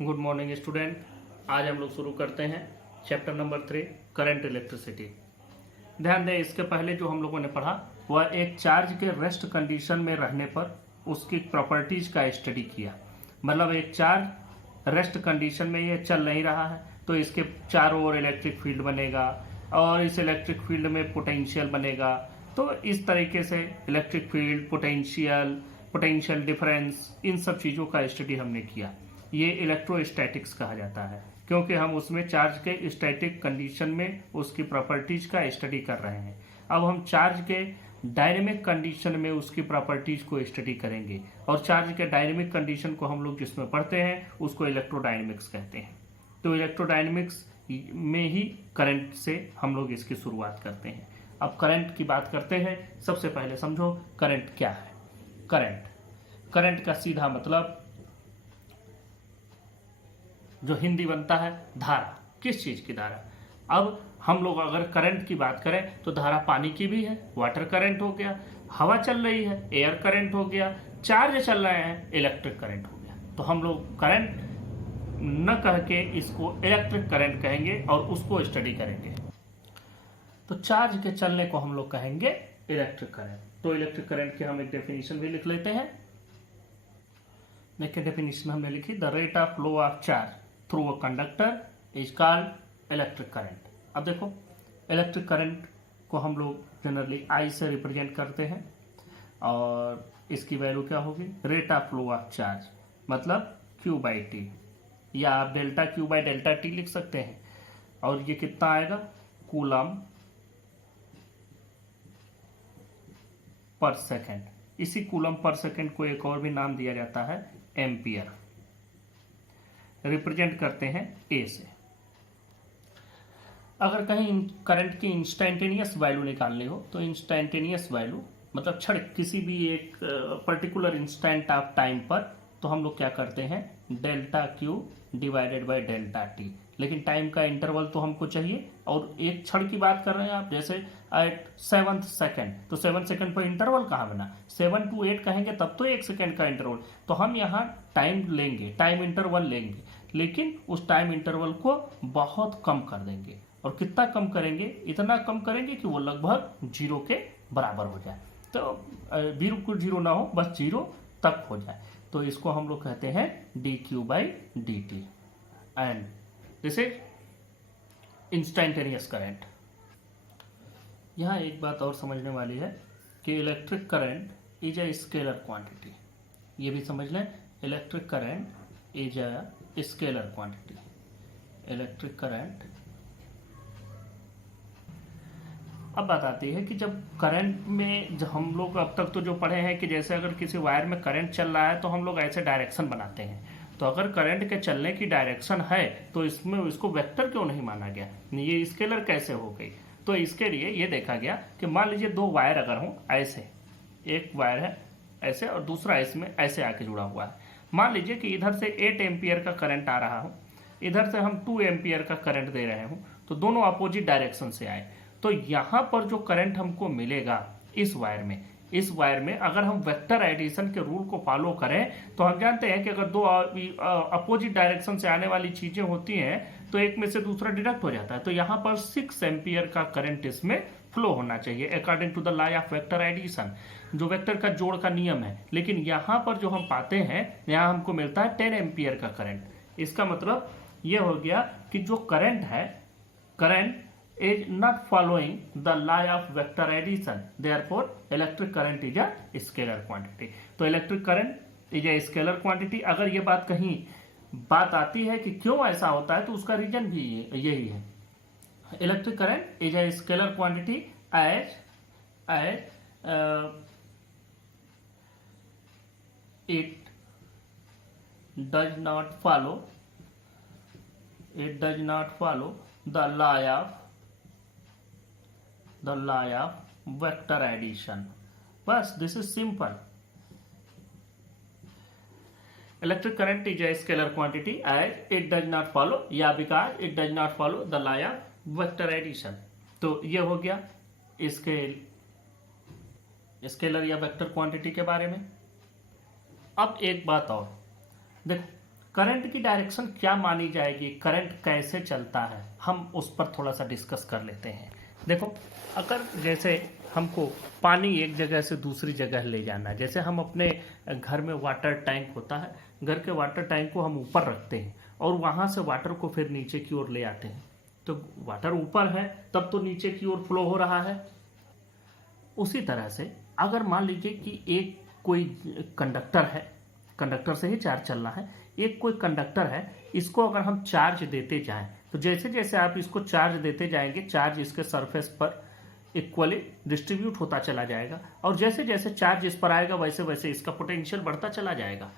Good morning student. आज हम लोग शुरू करते हैं चैप्टर नंबर 3 करंट इलेक्ट्रिसिटी। ध्यान दें, इसके पहले जो हम लोगों ने पढ़ा वह एक चार्ज के रेस्ट कंडीशन में रहने पर उसकी प्रॉपर्टीज का स्टडी किया। मतलब एक चार्ज रेस्ट कंडीशन में ये चल नहीं रहा है तो इसके चारों ओर इलेक्ट्रिक फील्ड बनेगा और इस इलेक्ट्रिक फील्ड में पोटेंशियल बनेगा। तो इस तरीके से इलेक्ट्रिक फील्ड, पोटेंशियल डिफरेंस, इन सब चीज़ों का स्टडी हमने किया। ये इलेक्ट्रोस्टैटिक्स कहा जाता है क्योंकि हम उसमें चार्ज के स्टैटिक कंडीशन में उसकी प्रॉपर्टीज का स्टडी कर रहे हैं। अब हम चार्ज के डायनेमिक कंडीशन में उसकी प्रॉपर्टीज को स्टडी करेंगे और चार्ज के डायनेमिक कंडीशन को हम लोग जिसमें पढ़ते हैं उसको इलेक्ट्रोडायनेमिक्स कहते हैं। तो इलेक्ट्रोडायनेमिक्स में ही करंट से हम लोग इसकी शुरुआत करते हैं। अब करंट की बात करते हैं। सबसे पहले समझो करंट क्या है। करंट का सीधा मतलब जो हिंदी बनता है धारा। किस चीज की धारा? अब हम लोग अगर करंट की बात करें तो धारा पानी की भी है, वाटर करंट हो गया, हवा चल रही है, एयर करंट हो गया, चार्ज चल रहे हैं, इलेक्ट्रिक करंट हो गया। तो हम लोग करंट न कह के इसको इलेक्ट्रिक करंट कहेंगे और उसको स्टडी करेंगे। तो चार्ज के चलने को हम लोग कहेंगे इलेक्ट्रिक करंट। तो इलेक्ट्रिक करंट की हम एक डेफिनेशन भी लिख लेते हैं। देखिए डेफिनेशन हमने लिखी, the rate of flow of charge through a conductor is called electric current. अब देखो इलेक्ट्रिक करंट को हम लोग जनरली आई से रिप्रेजेंट करते हैं और इसकी वैल्यू क्या होगी? Rate of flow of charge मतलब क्यू बाई टी, या आप delta Q by delta T लिख सकते हैं। और ये कितना आएगा? Coulomb per second. इसी कूलम पर सेकेंड को एक और भी नाम दिया जाता है एम्पियर। रिप्रेजेंट करते हैं ए से। अगर कहीं करंट की इंस्टेंटेनियस वैल्यू निकालनी हो तो इंस्टेंटेनियस वैल्यू मतलब क्षण किसी भी एक पर्टिकुलर इंस्टेंट ऑफ टाइम पर, तो हम लोग क्या करते हैं? Delta Q divided by delta T. लेकिन टाइम का इंटरवल तो हमको चाहिए और एक क्षण की बात कर रहे हैं आप, जैसे एट 7th सेकेंड, तो 7 सेकेंड पर इंटरवल कहाँ बना? 7 to 8 कहेंगे तब तो 1 सेकेंड का इंटरवल। तो हम यहाँ टाइम लेंगे, टाइम इंटरवल लेंगे, लेकिन उस टाइम इंटरवल को बहुत कम कर देंगे। और कितना कम करेंगे? इतना कम करेंगे कि वो लगभग जीरो के बराबर हो जाए। तो बिल्कुल जीरो ना हो, बस जीरो तक हो जाए। तो इसको हम लोग कहते हैं D Q by D T and this is instantaneous current. यहाँ एक बात और समझने वाली है कि electric current is a scalar quantity. ये भी समझ लें, electric current is a scalar quantity. Electric current. अब बात आती है कि जब करंट में जब हम लोग अब तक तो जो पढ़े हैं कि जैसे अगर किसी वायर में करंट चल रहा है तो हम लोग ऐसे डायरेक्शन बनाते हैं। तो अगर करंट के चलने की डायरेक्शन है तो इसमें इसको वेक्टर क्यों नहीं माना गया? ये स्केलर कैसे हो गई? तो इसके लिए ये देखा गया कि मान लीजिए दो वायर अगर हों ऐसे, एक वायर है ऐसे और दूसरा इसमें ऐसे आके जुड़ा हुआ है। मान लीजिए कि इधर से 8 एम्पियर का करंट आ रहा हो, इधर से हम 2 एम्पियर का करंट दे रहे हो, तो दोनों अपोजिट डायरेक्शन से आए। तो यहाँ पर जो करंट हमको मिलेगा इस वायर में अगर हम वेक्टर एडिशन के रूल को फॉलो करें तो हम जानते हैं कि अगर दो अपोजिट डायरेक्शन से आने वाली चीजें होती हैं तो एक में से दूसरा डिडक्ट हो जाता है। तो यहाँ पर 6 एम्पियर का करंट इसमें फ्लो होना चाहिए according to the law of vector addition, जो वेक्टर का जोड़ का नियम है। लेकिन यहाँ पर जो हम पाते हैं, यहाँ हमको मिलता है 10 एम्पियर का करंट। इसका मतलब ये हो गया कि जो करंट है, current is not following the law of vector addition, therefore electric current is a scalar quantity। तो electric current is a scalar quantity। अगर ये बात कहीं बात आती है कि क्यों ऐसा होता है तो उसका रीजन भी यही है। Electric current is a scalar quantity as it does not follow the law of vector addition। बस this is simple. Electric current is a scalar quantity as it does not follow या because it does not follow the law of vector addition। तो ये हो गया scalar या vector quantity के बारे में। अब एक बात और देखो, करंट की डायरेक्शन क्या मानी जाएगी, करंट कैसे चलता है, हम उस पर थोड़ा सा डिस्कस कर लेते हैं। देखो, अगर जैसे हमको पानी एक जगह से दूसरी जगह ले जाना है, जैसे हम अपने घर में वाटर टैंक होता है, घर के वाटर टैंक को हम ऊपर रखते हैं और वहां से वाटर को फिर नीचे की ओर ले आते हैं, तो वाटर ऊपर है तब तो नीचे की ओर फ्लो हो रहा है। उसी तरह से अगर मान लीजिए कि एक कोई कंडक्टर है, कंडक्टर से ही चार्ज चलना है, एक कोई कंडक्टर है, इसको अगर हम चार्ज देते जाएं तो जैसे जैसे आप इसको चार्ज देते जाएंगे, चार्ज इसके सरफेस पर इक्वली डिस्ट्रीब्यूट होता चला जाएगा और जैसे जैसे चार्ज इस पर आएगा वैसे वैसे इसका पोटेंशियल बढ़ता चला जाएगा।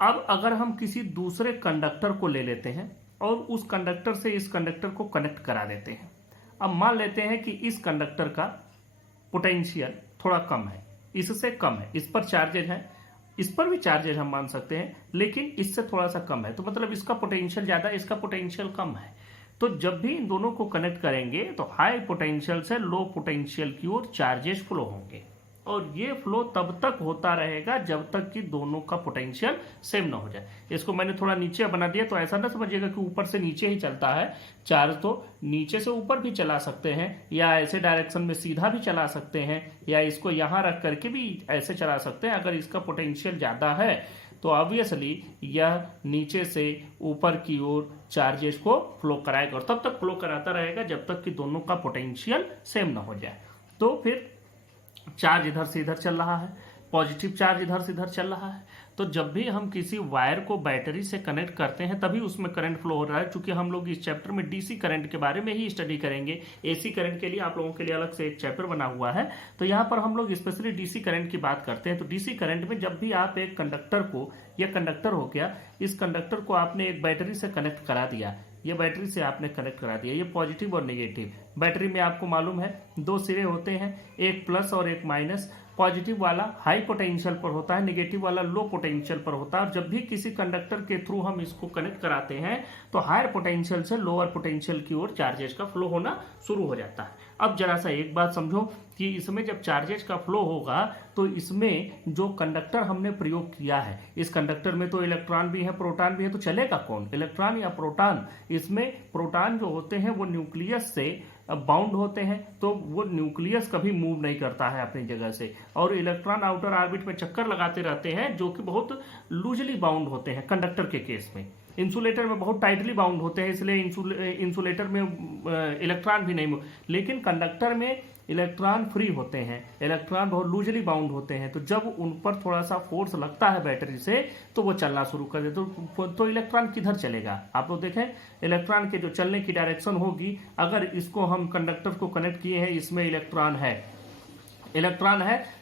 अब अगर हम किसी दूसरे कंडक्टर को ले लेते हैं और उस कंडक्टर से इस कंडक्टर को कनेक्ट करा देते हैं, अब मान लेते हैं कि इस कंडक्टर का पोटेंशियल थोड़ा कम है, इससे कम है, इस पर चार्जेज है, इस पर भी चार्जेज हम मान सकते हैं, लेकिन इससे थोड़ा सा कम है, तो मतलब इसका पोटेंशियल ज्यादा है, इसका पोटेंशियल कम है। तो जब भी इन दोनों को कनेक्ट करेंगे तो हाई पोटेंशियल से लो पोटेंशियल की ओर चार्जेस फ्लो होंगे और ये फ्लो तब तक होता रहेगा जब तक कि दोनों का पोटेंशियल सेम ना हो जाए। इसको मैंने थोड़ा नीचे बना दिया, तो ऐसा ना समझिएगा कि ऊपर से नीचे ही चलता है, चार्ज तो नीचे से ऊपर भी चला सकते हैं या ऐसे डायरेक्शन में सीधा भी चला सकते हैं या इसको यहां रख करके भी ऐसे चला सकते हैं। अगर इसका पोटेंशियल ज्यादा है तो ऑब्वियसली यह नीचे से ऊपर की ओर चार्जेस को फ्लो कराएगा और तब तक फ्लो कराता रहेगा जब तक कि दोनों का पोटेंशियल सेम ना हो जाए। तो फिर चार्ज इधर से इधर चल रहा है, पॉजिटिव चार्ज इधर से इधर चल रहा है, तो जब भी हम किसी वायर को बैटरी से कनेक्ट करते हैं तभी उसमें करंट फ्लो हो रहा है। क्योंकि हम लोग इस चैप्टर में डीसी करंट के बारे में ही स्टडी करेंगे, एसी करंट के लिए आप लोगों के लिए अलग से एक चैप्टर बना हुआ है, तो यहाँ पर हम लोग स्पेशली डीसी करंट की बात करते हैं। तो डीसी करंट में जब भी आप एक कंडक्टर को, यह कंडक्टर हो गया, इस कंडक्टर को आपने एक बैटरी से कनेक्ट करा दिया, ये बैटरी से आपने कनेक्ट करा दिया, ये पॉजिटिव और नेगेटिव। बैटरी में आपको मालूम है दो सिरे होते हैं, एक प्लस और एक माइनस। पॉजिटिव वाला हाई पोटेंशियल पर होता है, नेगेटिव वाला लो पोटेंशियल पर होता है। और जब भी किसी कंडक्टर के थ्रू हम इसको कनेक्ट कराते हैं तो हायर पोटेंशियल से लोअर पोटेंशियल की ओर चार्जेस का फ्लो होना शुरू हो जाता है। अब जरा सा एक बात समझो कि इसमें जब चार्जेस का फ्लो होगा तो इसमें जो कंडक्टर हमने प्रयोग किया है, इस कंडक्टर में तो इलेक्ट्रॉन भी है, प्रोटॉन भी है, तो चलेगा कौन, इलेक्ट्रॉन या प्रोटॉन? इसमें प्रोटॉन जो होते हैं वो न्यूक्लियस से बाउंड होते हैं, तो वो न्यूक्लियस कभी मूव नहीं करता है अपनी जगह से, और इलेक्ट्रॉन आउटर ऑर्बिट में चक्कर लगाते रहते हैं जो कि बहुत लूजली बाउंड होते हैं। कंडक्टर के केस में इंसुलेटर में बहुत टाइटली बाउंड होते हैं, इसलिए इंसुलेटर में इलेक्ट्रॉन भी नहीं, लेकिन कंडक्टर में इलेक्ट्रॉन फ्री होते हैं, इलेक्ट्रॉन बहुत लूजली बाउंड होते हैं। तो जब उन पर थोड़ा सा फोर्स लगता है बैटरी से तो वो चलना शुरू कर देते, तो इलेक्ट्रॉन किधर चलेगा? आप लोग देखें, इलेक्ट्रॉन के जो चलने की डायरेक्शन होगी, अगर इसको हम कंडक्टर को कनेक्ट किए हैं, इसमें इलेक्ट्रॉन है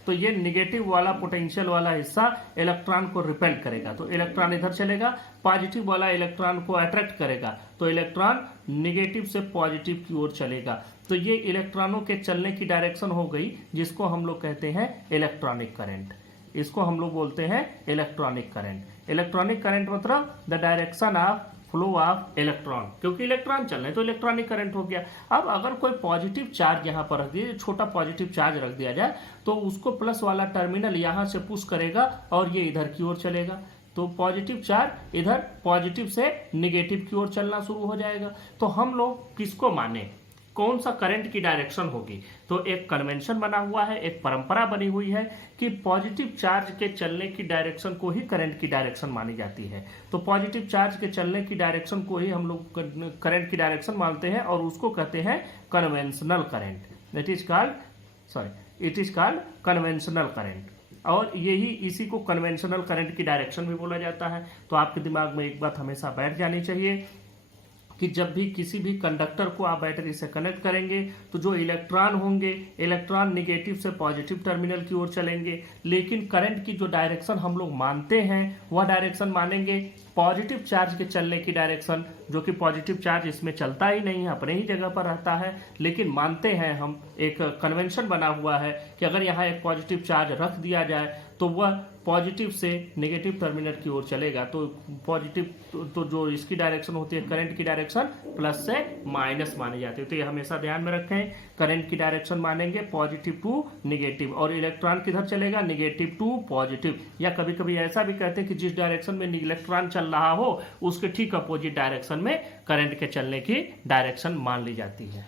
तो ये निगेटिव वाला पोटेंशियल वाला हिस्सा इलेक्ट्रॉन को रिपेल करेगा, तो इलेक्ट्रॉन इधर चलेगा। पॉजिटिव वाला इलेक्ट्रॉन को अट्रैक्ट करेगा तो इलेक्ट्रॉन निगेटिव से पॉजिटिव की ओर चलेगा। तो ये इलेक्ट्रॉनों के चलने की डायरेक्शन हो गई, जिसको हम लोग कहते हैं इलेक्ट्रॉनिक करंट। इसको हम लोग बोलते हैं इलेक्ट्रॉनिक करंट। इलेक्ट्रॉनिक करंट मतलब the direction of flow of electron, क्योंकि इलेक्ट्रॉन चल रहे हैं तो इलेक्ट्रॉनिक करंट हो गया। अब अगर कोई पॉजिटिव चार्ज यहाँ पर रख दिया, छोटा पॉजिटिव चार्ज रख दिया जाए, तो उसको प्लस वाला टर्मिनल यहाँ से पुश करेगा और ये इधर की ओर चलेगा, तो पॉजिटिव चार्ज इधर पॉजिटिव से निगेटिव की ओर चलना शुरू हो जाएगा। तो हम लोग किसको माने, कौन सा करंट की डायरेक्शन होगी? तो एक कन्वेंशन बना हुआ है, एक परंपरा बनी हुई है कि पॉजिटिव चार्ज के चलने की डायरेक्शन को ही करंट की डायरेक्शन मानी जाती है। तो पॉजिटिव चार्ज के चलने की डायरेक्शन को ही हम लोग करंट की डायरेक्शन मानते हैं और उसको कहते हैं conventional current. It is called conventional current, और यही इसी को कन्वेंशनल करंट की डायरेक्शन भी बोला जाता है। तो आपके दिमाग में एक बात हमेशा बैठ जानी चाहिए कि जब भी किसी भी कंडक्टर को आप बैटरी से कनेक्ट करेंगे तो जो इलेक्ट्रॉन होंगे, इलेक्ट्रॉन निगेटिव से पॉजिटिव टर्मिनल की ओर चलेंगे, लेकिन करंट की जो डायरेक्शन हम लोग मानते हैं वह डायरेक्शन मानेंगे पॉजिटिव चार्ज के चलने की डायरेक्शन, जो कि पॉजिटिव चार्ज इसमें चलता ही नहीं है, अपने ही जगह पर रहता है। लेकिन मानते हैं हम, एक कन्वेंशन बना हुआ है कि अगर यहाँ एक पॉजिटिव चार्ज रख दिया जाए तो वह पॉजिटिव से नेगेटिव टर्मिनल की ओर चलेगा तो पॉजिटिव तो जो इसकी डायरेक्शन होती है करंट की डायरेक्शन प्लस से माइनस मानी जाती है। तो ये हमेशा ध्यान में रखें, करंट की डायरेक्शन मानेंगे पॉजिटिव टू नेगेटिव, और इलेक्ट्रॉन किधर चलेगा, नेगेटिव टू पॉजिटिव। या कभी कभी ऐसा भी कहते हैं कि जिस डायरेक्शन में इलेक्ट्रॉन चल रहा हो उसके ठीक अपोजिट डायरेक्शन में करंट के चलने की डायरेक्शन मान ली जाती है।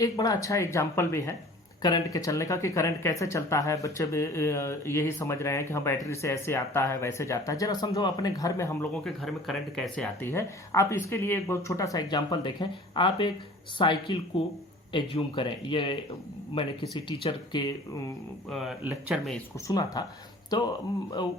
एक बड़ा अच्छा एग्जाम्पल भी है करंट के चलने का कि करंट कैसे चलता है। बच्चे भी यही समझ रहे हैं कि हाँ बैटरी से ऐसे आता है वैसे जाता है। जरा समझो अपने घर में, हम लोगों के घर में करंट कैसे आती है। आप इसके लिए एक बहुत छोटा सा एग्जांपल देखें। आप एक साइकिल को एज्यूम करें, ये मैंने किसी टीचर के लेक्चर में इसको सुना था, तो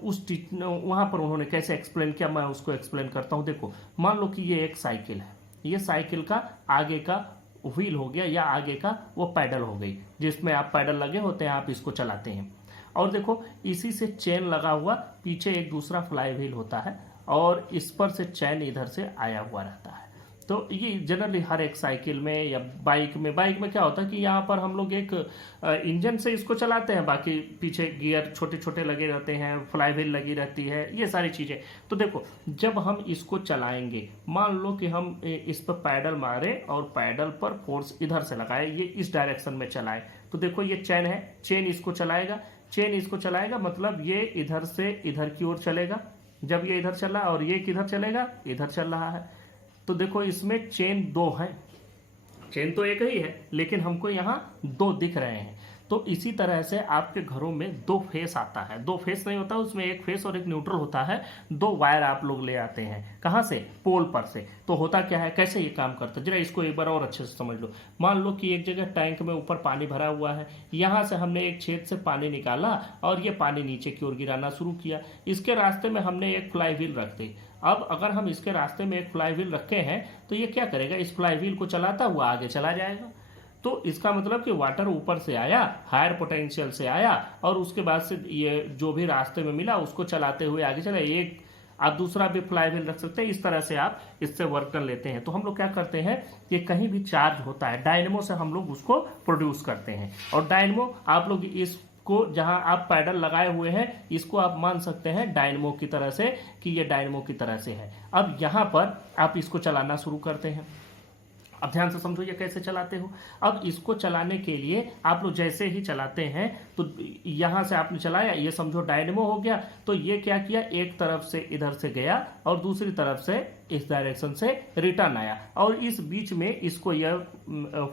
उस वहाँ पर उन्होंने कैसे एक्सप्लेन किया, मैं उसको एक्सप्लेन करता हूँ। देखो, मान लो कि ये एक साइकिल है, ये साइकिल का आगे का व्हील हो गया या आगे का वो पैडल हो गई, जिसमें आप पैडल लगे होते हैं, आप इसको चलाते हैं। और देखो इसी से चेन लगा हुआ पीछे एक दूसरा फ्लाई व्हील होता है और इस पर से चैन इधर से आया हुआ रहता है। तो ये जनरली हर एक साइकिल में या बाइक में क्या होता है कि यहाँ पर हम लोग एक इंजन से इसको चलाते हैं, बाकी पीछे गियर छोटे छोटे लगे रहते हैं, फ्लाई व्हील लगी रहती है, ये सारी चीज़ें। तो देखो जब हम इसको चलाएंगे, मान लो कि हम इस पर पैडल मारे और पैडल पर फोर्स इधर से लगाए, ये इस डायरेक्शन में चलाए, तो देखो ये चैन है, चेन इसको चलाएगा, मतलब ये इधर से इधर की ओर चलेगा। जब ये इधर चला और ये किधर चलेगा, इधर चल रहा है। तो देखो इसमें चेन दो है, चेन तो एक ही है लेकिन हमको यहाँ दो दिख रहे हैं। तो इसी तरह से आपके घरों में दो फेस आता है, दो फेस नहीं होता, उसमें एक फेस और एक न्यूट्रल होता है। दो वायर आप लोग ले आते हैं, कहाँ से, पोल पर से। तो होता क्या है, कैसे ये काम करता है, जरा इसको एक बार और अच्छे से समझ लो। मान लो कि एक जगह टैंक में ऊपर पानी भरा हुआ है, यहाँ से हमने एक छेद से पानी निकाला और ये पानी नीचे की ओर गिराना शुरू किया। इसके रास्ते में हमने एक फ्लाई व्हील रख दी। अब अगर हम इसके रास्ते में एक फ्लाई व्हील रखे हैं तो ये क्या करेगा, इस फ्लाई व्हील को चलाता हुआ आगे चला जाएगा। तो इसका मतलब कि वाटर ऊपर से आया, हायर पोटेंशियल से आया, और उसके बाद से ये जो भी रास्ते में मिला उसको चलाते हुए आगे चला। एक आप दूसरा भी फ्लाई व्हील रख सकते हैं, इस तरह से आप इससे वर्क कर लेते हैं। तो हम लोग क्या करते हैं कि कहीं भी चार्ज होता है, डायनेमो से हम लोग उसको प्रोड्यूस करते हैं। और डायनेमो आप लोग इसको जहां आप पैडल लगाए हुए हैं, इसको आप मान सकते हैं डायनेमो की तरह से कि ये डायनेमो की तरह से है। अब यहां पर आप इसको चलाना शुरू करते हैं। अब ध्यान से समझो ये कैसे चलाते हो। अब इसको चलाने के लिए आप लोग जैसे ही चलाते हैं तो यहां से आपने चलाया, ये समझो डायनेमो हो गया। तो ये क्या किया, एक तरफ से इधर से गया और दूसरी तरफ से इस डायरेक्शन से रिटर्न आया, और इस बीच में इसको यह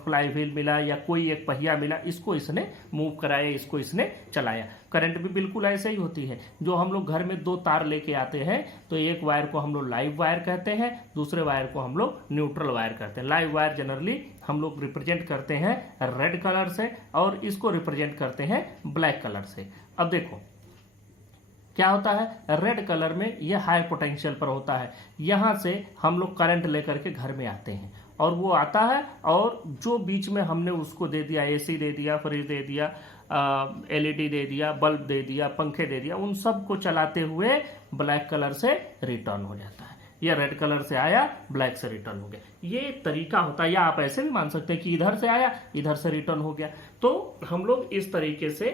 फ्लाई व्हील मिला या कोई एक पहिया मिला, इसको इसने मूव कराया, इसको इसने चलाया। करंट भी बिल्कुल ऐसे ही होती है। जो हम लोग घर में दो तार लेके आते हैं तो एक वायर को हम लोग लाइव वायर कहते हैं, दूसरे वायर को हम लोग न्यूट्रल वायर कहते हैं। लाइव वायर जनरली हम लोग रिप्रेजेंट करते हैं रेड कलर से और इसको रिप्रेजेंट करते हैं ब्लैक कलर से। अब देखो क्या होता है, रेड कलर में ये हाई पोटेंशियल पर होता है। यहां से हम लोग करंट लेकर के घर में आते हैं और वो आता है, और जो बीच में हमने उसको दे दिया, एसी दे दिया, फ्रिज दे दिया, एलईडी दे दिया, बल्ब दे दिया, पंखे दे दिया, उन सब को चलाते हुए ब्लैक कलर से रिटर्न हो जाता है। या रेड कलर से आया, ब्लैक से रिटर्न हो गया। ये तरीका होता है। या आप ऐसे भी मान सकते हैं कि इधर से आया, इधर से रिटर्न हो गया। तो हम लोग इस तरीके से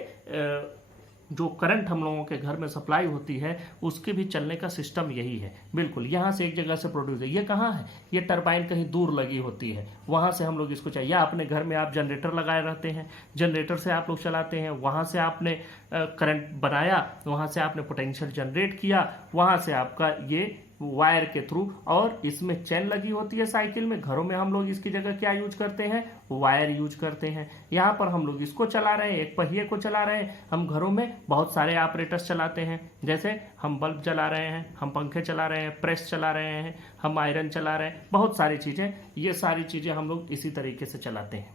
जो करंट हम लोगों के घर में सप्लाई होती है उसके भी चलने का सिस्टम यही है। बिल्कुल यहाँ से एक जगह से प्रोड्यूस है। ये कहाँ है, ये टरबाइन कहीं दूर लगी होती है, वहाँ से हम लोग इसको चाहिए। या अपने घर में आप जनरेटर लगाए रहते हैं, जनरेटर से आप लोग चलाते हैं, वहाँ से आपने करंट बनाया, वहाँ से आपने पोटेंशियल जनरेट किया, वहाँ से आपका ये वायर के थ्रू, और इसमें चेन लगी होती है साइकिल में। घरों में हम लोग इसकी जगह क्या यूज करते हैं, वायर यूज करते हैं। यहाँ पर हम लोग इसको चला रहे हैं, एक पहिए को चला रहे हैं। हम घरों में बहुत सारे ऑपरेटर्स चलाते हैं, जैसे हम बल्ब चला रहे हैं, हम पंखे चला रहे हैं, प्रेस चला रहे हैं, हम आयरन चला रहे हैं, बहुत सारी चीजें। ये सारी चीजें हम लोग इसी तरीके से चलाते हैं।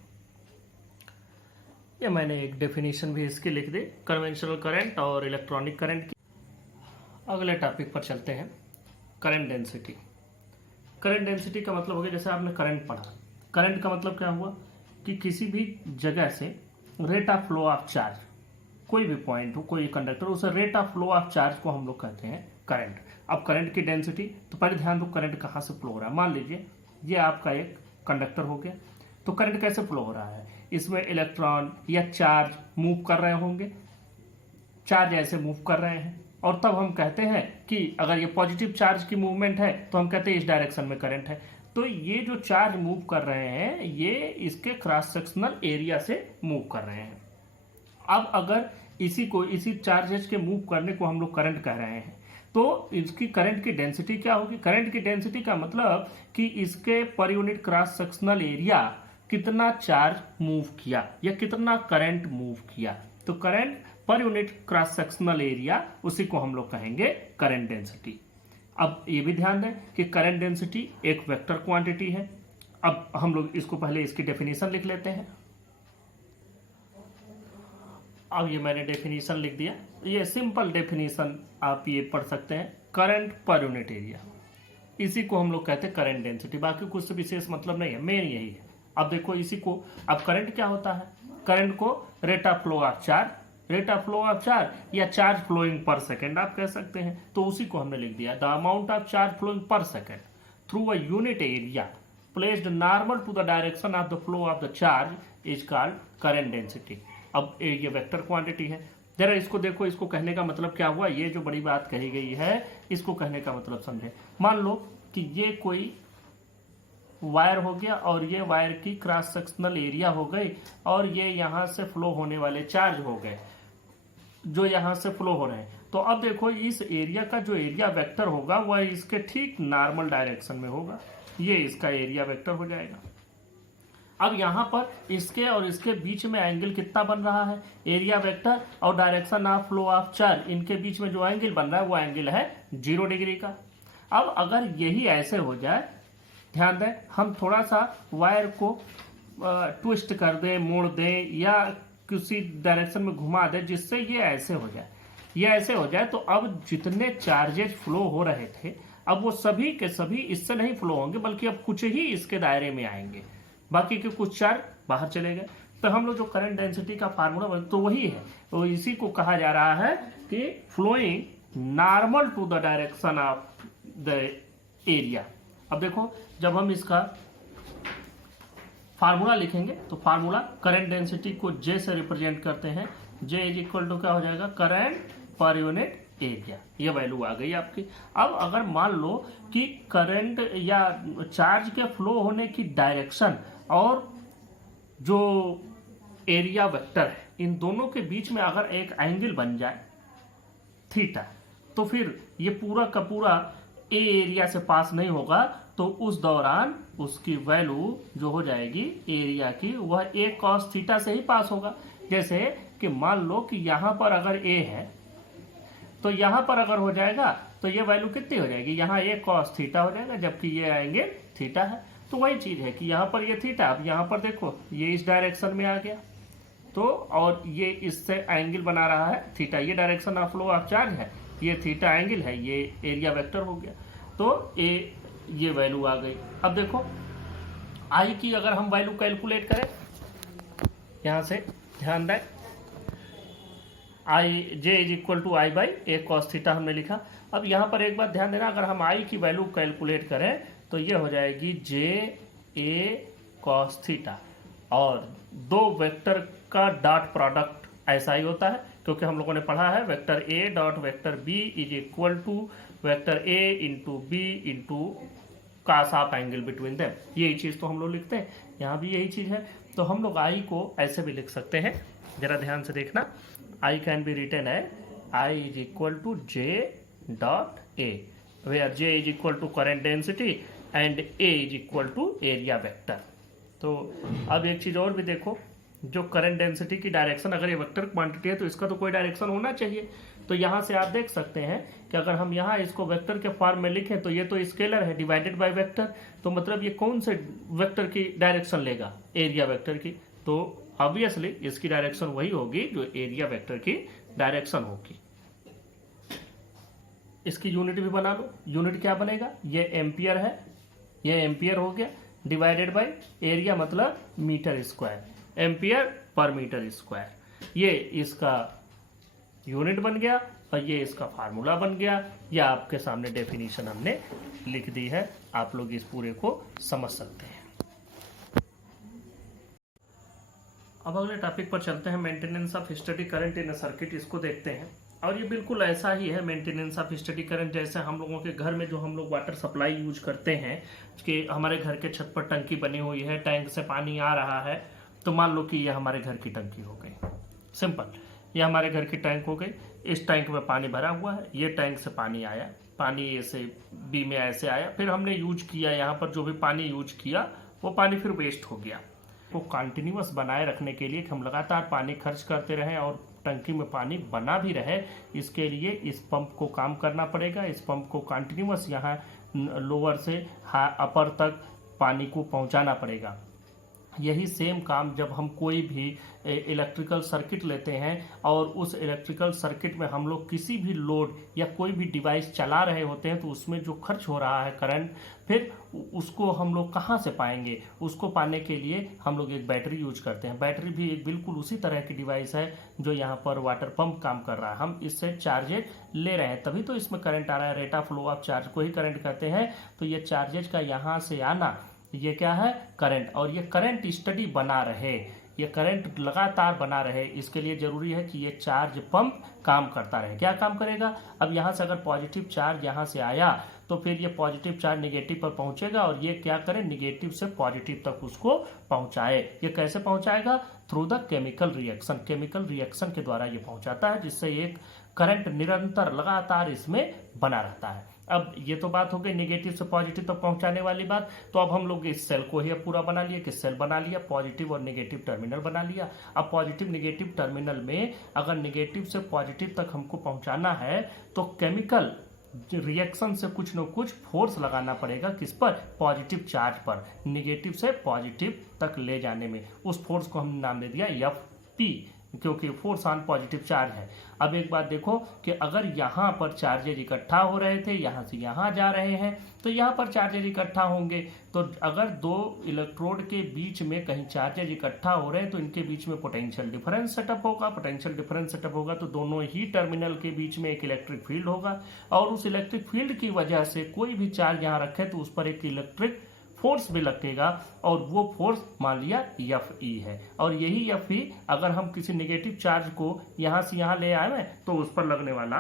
ये मैंने एक डेफिनेशन भी इसकी लिख दी, कन्वेंशनल करंट और इलेक्ट्रॉनिक करंट की। अगले टॉपिक पर चलते हैं, करंट डेंसिटी। करंट डेंसिटी का मतलब हो गया, जैसे आपने करंट पढ़ा, करंट का मतलब क्या हुआ कि किसी भी जगह से rate of flow of charge, कोई भी पॉइंट हो, कोई कंडक्टर, उस rate of flow of charge को हम लोग कहते हैं करंट। अब करंट की डेंसिटी, तो पहले ध्यान दो करंट कहाँ से फ्लो हो रहा है। मान लीजिए ये आपका एक कंडक्टर हो गया, तो करंट कैसे फ्लो हो रहा है, इसमें इलेक्ट्रॉन या चार्ज मूव कर रहे होंगे, चार्ज ऐसे मूव कर रहे हैं, और तब हम कहते हैं कि अगर ये पॉजिटिव चार्ज की मूवमेंट है तो हम कहते हैं इस डायरेक्शन में करंट है। तो ये जो चार्ज मूव कर रहे हैं ये इसके क्रॉस सेक्शनल एरिया से मूव कर रहे हैं। अब अगर इसी चार्जेस के मूव करने को हम लोग करंट कह रहे हैं, तो इसकी करंट की डेंसिटी क्या होगी? करंट की डेंसिटी का मतलब कि इसके per unit cross sectional area कितना चार्ज मूव किया या कितना करंट मूव किया। तो current per unit cross sectional area, उसी को हम लोग कहेंगे करंट डेंसिटी। अब ये भी ध्यान दें कि करंट डेंसिटी एक वेक्टर क्वांटिटी है। अब हम लोग इसको पहले इसकी डेफिनेशन लिख लेते हैं। अब ये मैंने डेफिनेशन लिख दिया, ये सिंपल डेफिनेशन आप ये पढ़ सकते हैं, करंट पर यूनिट एरिया, इसी को हम लोग कहते हैं करंट डेंसिटी। बाकी कुछ विशेष मतलब नहीं है, मेन यही है। अब देखो इसी को, अब करंट क्या होता है? करंट को rate of flow of charge या चार्ज फ्लोइंग पर सेकेंड आप कह सकते हैं। तो उसी को हमने लिख दिया, the amount of charge flowing per second through a unit area placed normal to the direction of the flow of the charge is called current density. अब ये वेक्टर क्वांटिटी है। जरा इसको देखो, इसको कहने का मतलब क्या हुआ? ये जो बड़ी बात कही गई है इसको कहने का मतलब समझे। मान लो कि ये कोई वायर हो गया और ये वायर की क्रॉस सेक्शनल एरिया हो गई, और ये यहां से फ्लो होने वाले चार्ज हो गए जो यहां से फ्लो हो रहे हैं। तो अब देखो इस एरिया का जो एरिया वेक्टर होगा वह इसके ठीक नॉर्मल डायरेक्शन में होगा, ये इसका एरिया वेक्टर हो जाएगा। अब यहां पर इसके और इसके बीच में एंगल कितना बन रहा है? एरिया वेक्टर और direction of flow of charge, इनके बीच में जो एंगल बन रहा है वो एंगल है 0 डिग्री का। अब अगर यही ऐसे हो जाए, ध्यान दें, हम थोड़ा सा वायर को ट्विस्ट कर दें, मोड़ दें या किसी डायरेक्शन में घुमा दें जिससे ये ऐसे हो जाए, ये ऐसे हो जाए, तो अब जितने चार्जेस फ्लो हो रहे थे अब वो सभी के सभी इससे नहीं फ्लो होंगे, बल्कि अब कुछ ही इसके दायरे में आएंगे, बाकी के कुछ चार्ज बाहर चले गए। तो हम लोग जो करंट डेंसिटी का फार्मूला तो वही है, तो इसी को कहा जा रहा है कि flowing normal to the direction of the area. अब देखो जब हम इसका फार्मूला लिखेंगे तो फार्मूला करंट डेंसिटी को जे से रिप्रेजेंट करते हैं। जे इज इक्वल टू क्या हो जाएगा? करंट पर यूनिट एरिया, ये वैल्यू आ गई आपकी। अब अगर मान लो कि करंट या चार्ज के फ्लो होने की डायरेक्शन और जो एरिया वेक्टर है इन दोनों के बीच में अगर एक एंगल बन जाए थीटा, तो फिर ये पूरा का पूरा ए एरिया से पास नहीं होगा, तो उस दौरान उसकी वैल्यू जो हो जाएगी एरिया की वह ए कॉस थीटा से ही पास होगा। जैसे कि मान लो कि यहां पर अगर ए है तो यहां पर अगर हो जाएगा तो ये वैल्यू कितनी हो जाएगी? यहाँ ए कॉस थीटा हो जाएगा, जबकि ये आएंगे थीटा है। तो वही चीज है कि यहाँ पर ये थीटा, अब यहाँ पर देखो ये इस डायरेक्शन में आ गया, तो और ये इससे एंगल बना रहा है थीटा, ये direction of flow of charge है, ये थीटा एंगल है, ये एरिया वेक्टर हो गया। तो ये वैल्यू आ गई। अब देखो आई की अगर हम वैल्यू कैलकुलेट करें, यहां से ध्यान दें, I J is equal to I by A cos theta हमने लिखा। अब यहां पर एक बात ध्यान देना, अगर हम आई की वैल्यू कैलकुलेट करें तो ये हो जाएगी जे ए कॉस थीटा, और दो वेक्टर का डॉट प्रोडक्ट ऐसा ही होता है, क्योंकि हम लोगों ने पढ़ा है vector A dot vector B is equal to vector A into B into cos of angle between them. यही चीज तो हम लोग लिखते हैं, यहाँ भी यही चीज है। तो हम लोग आई को ऐसे भी लिख सकते हैं, जरा ध्यान से देखना, आई कैन बी रिटन है I is equal to J dot A, where J is equal to current density and A is equal to area vector. तो अब एक चीज और भी देखो, जो करंट डेंसिटी की डायरेक्शन, अगर ये वेक्टर क्वांटिटी है तो इसका तो कोई डायरेक्शन होना चाहिए। तो यहाँ से आप देख सकते हैं कि अगर हम यहाँ इसको वेक्टर के फॉर्म में लिखें तो ये तो स्केलर है डिवाइडेड बाय वेक्टर, तो मतलब ये कौन से वेक्टर की डायरेक्शन लेगा? एरिया वेक्टर की। तो ऑब्वियसली इसकी डायरेक्शन वही होगी जो एरिया वेक्टर की डायरेक्शन होगी। इसकी यूनिट भी बना लो, यूनिट क्या बनेगा? ये एम्पियर है, ये एम्पियर हो गया, डिवाइडेड बाय एरिया मतलब metre square, ampere per metre square, ये इसका यूनिट बन गया और ये इसका फार्मूला बन गया। या आपके सामने डेफिनेशन हमने लिख दी है, आप लोग इस पूरे को समझ सकते हैं। अब अगले टॉपिक पर चलते हैं, maintenance of study current in circuit, इसको देखते हैं। और ये बिल्कुल ऐसा ही है, मेंटेनेंस ऑफ स्टडी करंट, जैसे हम लोगों के घर में जो हम लोग वाटर सप्लाई यूज करते हैं कि हमारे घर के छत पर टंकी बनी हुई है, टैंक से पानी आ रहा है, तो मान लो कि ये हमारे घर की टंकी हो गई, सिंपल, ये हमारे घर की टैंक हो गई। इस टैंक में पानी भरा हुआ है, ये टैंक से पानी आया, पानी ऐसे बी में ऐसे आया, फिर हमने यूज किया, यहाँ पर जो भी पानी यूज किया वो पानी फिर वेस्ट हो गया। को कंटिन्यूअस बनाए रखने के लिए कि हम लगातार पानी खर्च करते रहें और टंकी में पानी बना भी रहे, इसके लिए इस पंप को काम करना पड़ेगा। इस पंप को कंटिन्यूअस यहाँ लोअर से अपर तक पानी को पहुँचाना पड़ेगा। यही सेम काम जब हम कोई भी इलेक्ट्रिकल सर्किट लेते हैं और उस इलेक्ट्रिकल सर्किट में हम लोग किसी भी लोड या कोई भी डिवाइस चला रहे होते हैं, तो उसमें जो खर्च हो रहा है करंट, फिर उसको हम लोग कहाँ से पाएंगे? उसको पाने के लिए हम लोग एक बैटरी यूज करते हैं। बैटरी भी एक बिल्कुल उसी तरह की डिवाइस है जो यहाँ पर वाटर पंप काम कर रहा है। हम इससे चार्जेज ले रहे हैं, तभी तो इसमें करंट आ रहा है। Rate of flow of charge को ही करंट कहते हैं। तो ये चार्जेज का यहाँ से आना, ये क्या है? करंट। और ये करंट स्टडी बना रहे, ये करंट लगातार बना रहे, इसके लिए जरूरी है कि ये चार्ज पंप काम करता रहे। क्या काम करेगा? अब यहाँ से अगर पॉजिटिव चार्ज यहाँ से आया तो फिर ये पॉजिटिव चार्ज निगेटिव पर पहुंचेगा और ये क्या करे? निगेटिव से पॉजिटिव तक उसको पहुंचाए। ये कैसे पहुंचाएगा? Through the chemical reaction. Chemical reaction के द्वारा ये पहुंचाता है, जिससे एक करंट निरंतर लगातार इसमें बना रहता है। अब ये तो बात हो गई निगेटिव से पॉजिटिव तक पहुंचाने वाली बात। तो अब हम लोग इस सेल को ही पूरा बना लिया कि सेल बना लिया, पॉजिटिव और नेगेटिव टर्मिनल बना लिया। अब पॉजिटिव नेगेटिव टर्मिनल में अगर नेगेटिव से पॉजिटिव तक हमको पहुंचाना है तो केमिकल रिएक्शन से कुछ न कुछ फोर्स लगाना पड़ेगा। किस पर? पॉजिटिव चार्ज पर, नेगेटिव से पॉजिटिव तक ले जाने में। उस फोर्स को हमने नाम दे दिया FP, क्योंकि फोर्स ऑन पॉजिटिव चार्ज है। अब एक बात देखो कि अगर यहाँ पर चार्जेज इकट्ठा हो रहे थे, यहाँ से यहाँ जा रहे हैं, तो यहाँ पर चार्जेज इकट्ठा होंगे। तो अगर दो इलेक्ट्रोड के बीच में कहीं चार्जेज इकट्ठा हो रहे हैं तो इनके बीच में पोटेंशियल डिफरेंस सेटअप होगा। पोटेंशियल डिफरेंस सेटअप होगा तो दोनों ही टर्मिनल के बीच में एक इलेक्ट्रिक फील्ड होगा, और उस इलेक्ट्रिक फील्ड की वजह से कोई भी चार्ज यहाँ रखे तो उस पर एक इलेक्ट्रिक फोर्स भी लगेगा, और वो फोर्स मान लिया FE है। और यही FE अगर हम किसी नेगेटिव चार्ज को यहाँ से यहाँ ले आए तो उस पर लगने वाला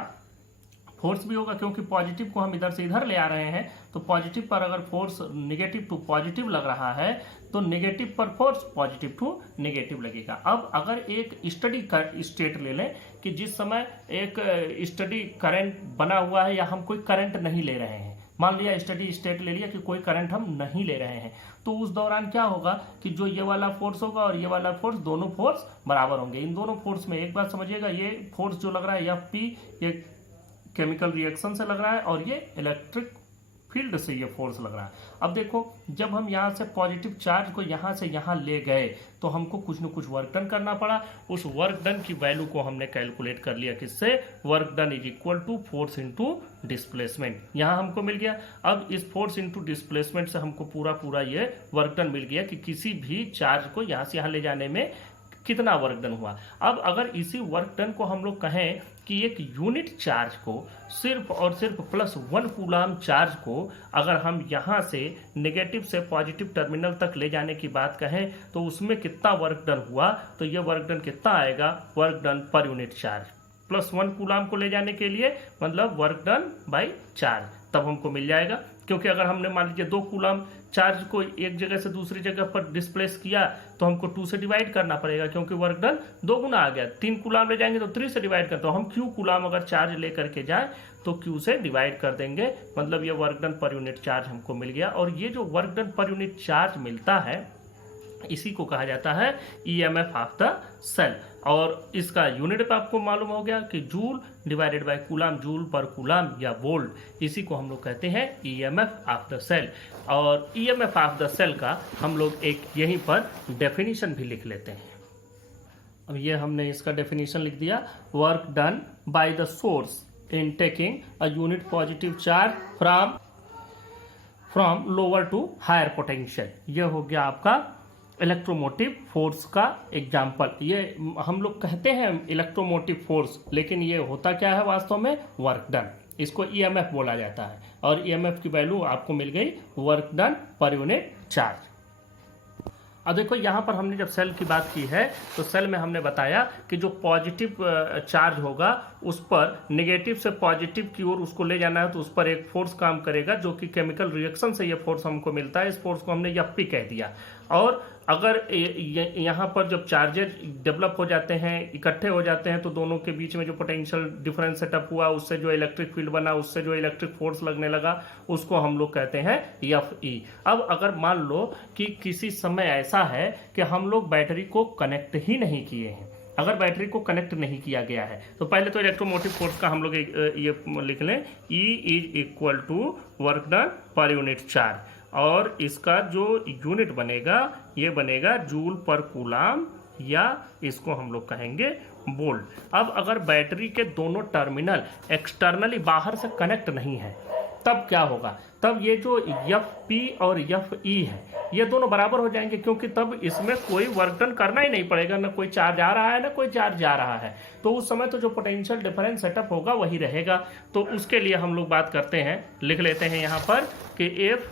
फोर्स भी होगा, क्योंकि पॉजिटिव को हम इधर से इधर ले आ रहे हैं। तो पॉजिटिव पर अगर फोर्स नेगेटिव टू पॉजिटिव लग रहा है तो नेगेटिव पर फोर्स पॉजिटिव टू नेगेटिव लगेगा। अब अगर एक स्टडी स्टेट ले लें कि जिस समय एक स्टडी करंट बना हुआ है या हम कोई करंट नहीं ले रहे हैं, मान लिया स्टडी स्टेट ले लिया कि कोई करंट हम नहीं ले रहे हैं, तो उस दौरान क्या होगा कि जो ये वाला फोर्स होगा और ये वाला फोर्स, दोनों फोर्स बराबर होंगे। इन दोनों फोर्स में एक बात समझिएगा, ये फोर्स जो लग रहा है FP, ये केमिकल रिएक्शन से लग रहा है, और ये इलेक्ट्रिक फील्ड से ये फोर्स लग रहा है। अब देखो, जब हम यहाँ से पॉजिटिव चार्ज को यहाँ से यहाँ ले गए तो हमको कुछ न कुछ वर्क डन करना पड़ा। उस वर्क डन की वैल्यू को हमने कैलकुलेट कर लिया, किससे? Work done is equal to force into displacement. यहाँ हमको मिल गया। अब इस फोर्स इनटू डिस्प्लेसमेंट से हमको पूरा ये वर्क डन मिल गया कि किसी भी चार्ज को यहाँ से यहाँ ले जाने में कितना वर्क डन हुआ। अब अगर इसी वर्क डन को हम लोग कहें कि एक यूनिट चार्ज को सिर्फ और सिर्फ +1 कूलाम चार्ज को अगर हम यहाँ से नेगेटिव से पॉजिटिव टर्मिनल तक ले जाने की बात कहें तो उसमें कितना वर्क डन हुआ, तो ये वर्क डन कितना आएगा? Work done per unit charge +1 coulomb को ले जाने के लिए मतलब वर्क डन बाई चार्ज, तब हमको मिल जाएगा। क्योंकि अगर हमने मान लीजिए 2 कूलाम चार्ज को एक जगह से दूसरी जगह पर डिस्प्लेस किया तो हमको 2 से डिवाइड करना पड़ेगा, क्योंकि वर्क डन 2 गुना आ गया। 3 कूलाम ले जाएंगे तो 3 से डिवाइड करते, तो हम Q कूलाम अगर चार्ज लेकर के जाए तो Q से डिवाइड कर देंगे, मतलब ये work done per unit charge हमको मिल गया। और ये जो work done per unit charge मिलता है इसी को कहा जाता है EMF ऑफ द सेल। और इसका यूनिट आपको मालूम हो गया कि joule divided by coulomb, joule पर कूलाम या वोल्ट, इसी को हम लोग कहते हैं EMF ऑफ द सेल। और EMF ऑफ द सेल का हम लोग एक यहीं पर डेफिनेशन भी लिख लेते हैं। अब ये हमने इसका डेफिनेशन लिख दिया, work done by the source in taking a unit positive charge from lower to higher potential. ये हो गया आपका इलेक्ट्रोमोटिव फोर्स का एग्जाम्पल। ये हम लोग कहते हैं इलेक्ट्रोमोटिव फोर्स, लेकिन ये होता क्या है वास्तव में? Work done. इसको EMF बोला जाता है, और EMF की वैल्यू आपको मिल गई work done per unit charge. अब देखो यहाँ पर हमने जब सेल की बात की है तो सेल में हमने बताया कि जो पॉजिटिव चार्ज होगा उस पर नेगेटिव से पॉजिटिव की ओर उसको ले जाना है, तो उस पर एक फोर्स काम करेगा जो कि केमिकल रिएक्शन से ये फोर्स हमको मिलता है। इस फोर्स को हमने एफ पी कह दिया। और अगर यहाँ पर जब चार्जेज डेवलप हो जाते हैं, इकट्ठे हो जाते हैं, तो दोनों के बीच में जो पोटेंशियल डिफरेंस सेटअप हुआ, उससे जो इलेक्ट्रिक फील्ड बना, उससे जो इलेक्ट्रिक फोर्स लगने लगा, उसको हम लोग कहते हैं एफ ई। अब अगर मान लो कि किसी समय ऐसा है कि हम लोग बैटरी को कनेक्ट ही नहीं किए हैं, अगर बैटरी को कनेक्ट नहीं किया गया है तो पहले तो इलेक्ट्रोमोटिव फोर्स का हम लोग ये लिख लें, E is equal to work done per unit charge, और इसका जो यूनिट बनेगा ये बनेगा जूल पर कूलाम, या इसको हम लोग कहेंगे वोल्ट। अब अगर बैटरी के दोनों टर्मिनल एक्सटर्नली बाहर से कनेक्ट नहीं है तब क्या होगा? तब ये जो एफ पी और एफ ई है ये दोनों बराबर हो जाएंगे, क्योंकि तब इसमें कोई वर्क डन करना ही नहीं पड़ेगा, ना कोई चार्ज आ रहा है ना कोई चार्ज जा रहा है। तो उस समय तो जो पोटेंशियल डिफरेंस सेटअप होगा वही रहेगा। तो उसके लिए हम लोग बात करते हैं, लिख लेते हैं यहाँ पर कि एफ,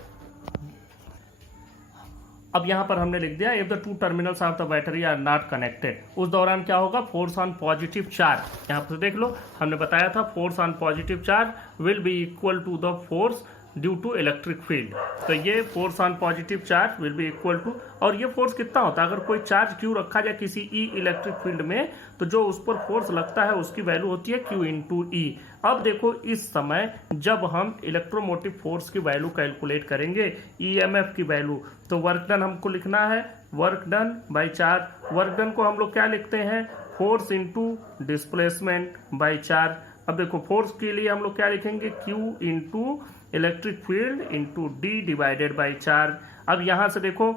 अब यहाँ पर हमने लिख दिया if the two terminals of the battery are not connected, उस दौरान क्या होगा? फोर्स ऑन पॉजिटिव चार्ज, यहाँ पर देख लो हमने बताया था force on positive charge will be equal to the force due to electric field. तो ये force on positive charge will be equal to, और ये फोर्स कितना होता है? अगर कोई चार्ज क्यू रखा जाए किसी ई इलेक्ट्रिक फील्ड में तो जो उस पर फोर्स लगता है उसकी वैल्यू होती है क्यू इंटू ई। अब देखो इस समय जब हम इलेक्ट्रोमोटिव फोर्स की वैल्यू कैलकुलेट करेंगे, ईएमएफ की वैल्यू, तो वर्क डन हमको लिखना है work done by charge. Work done को हम लोग क्या लिखते हैं? Force into displacement by charge. अब देखो फोर्स के लिए हम लोग क्या लिखेंगे? Q into electric field into D divided by charge. अब यहां से देखो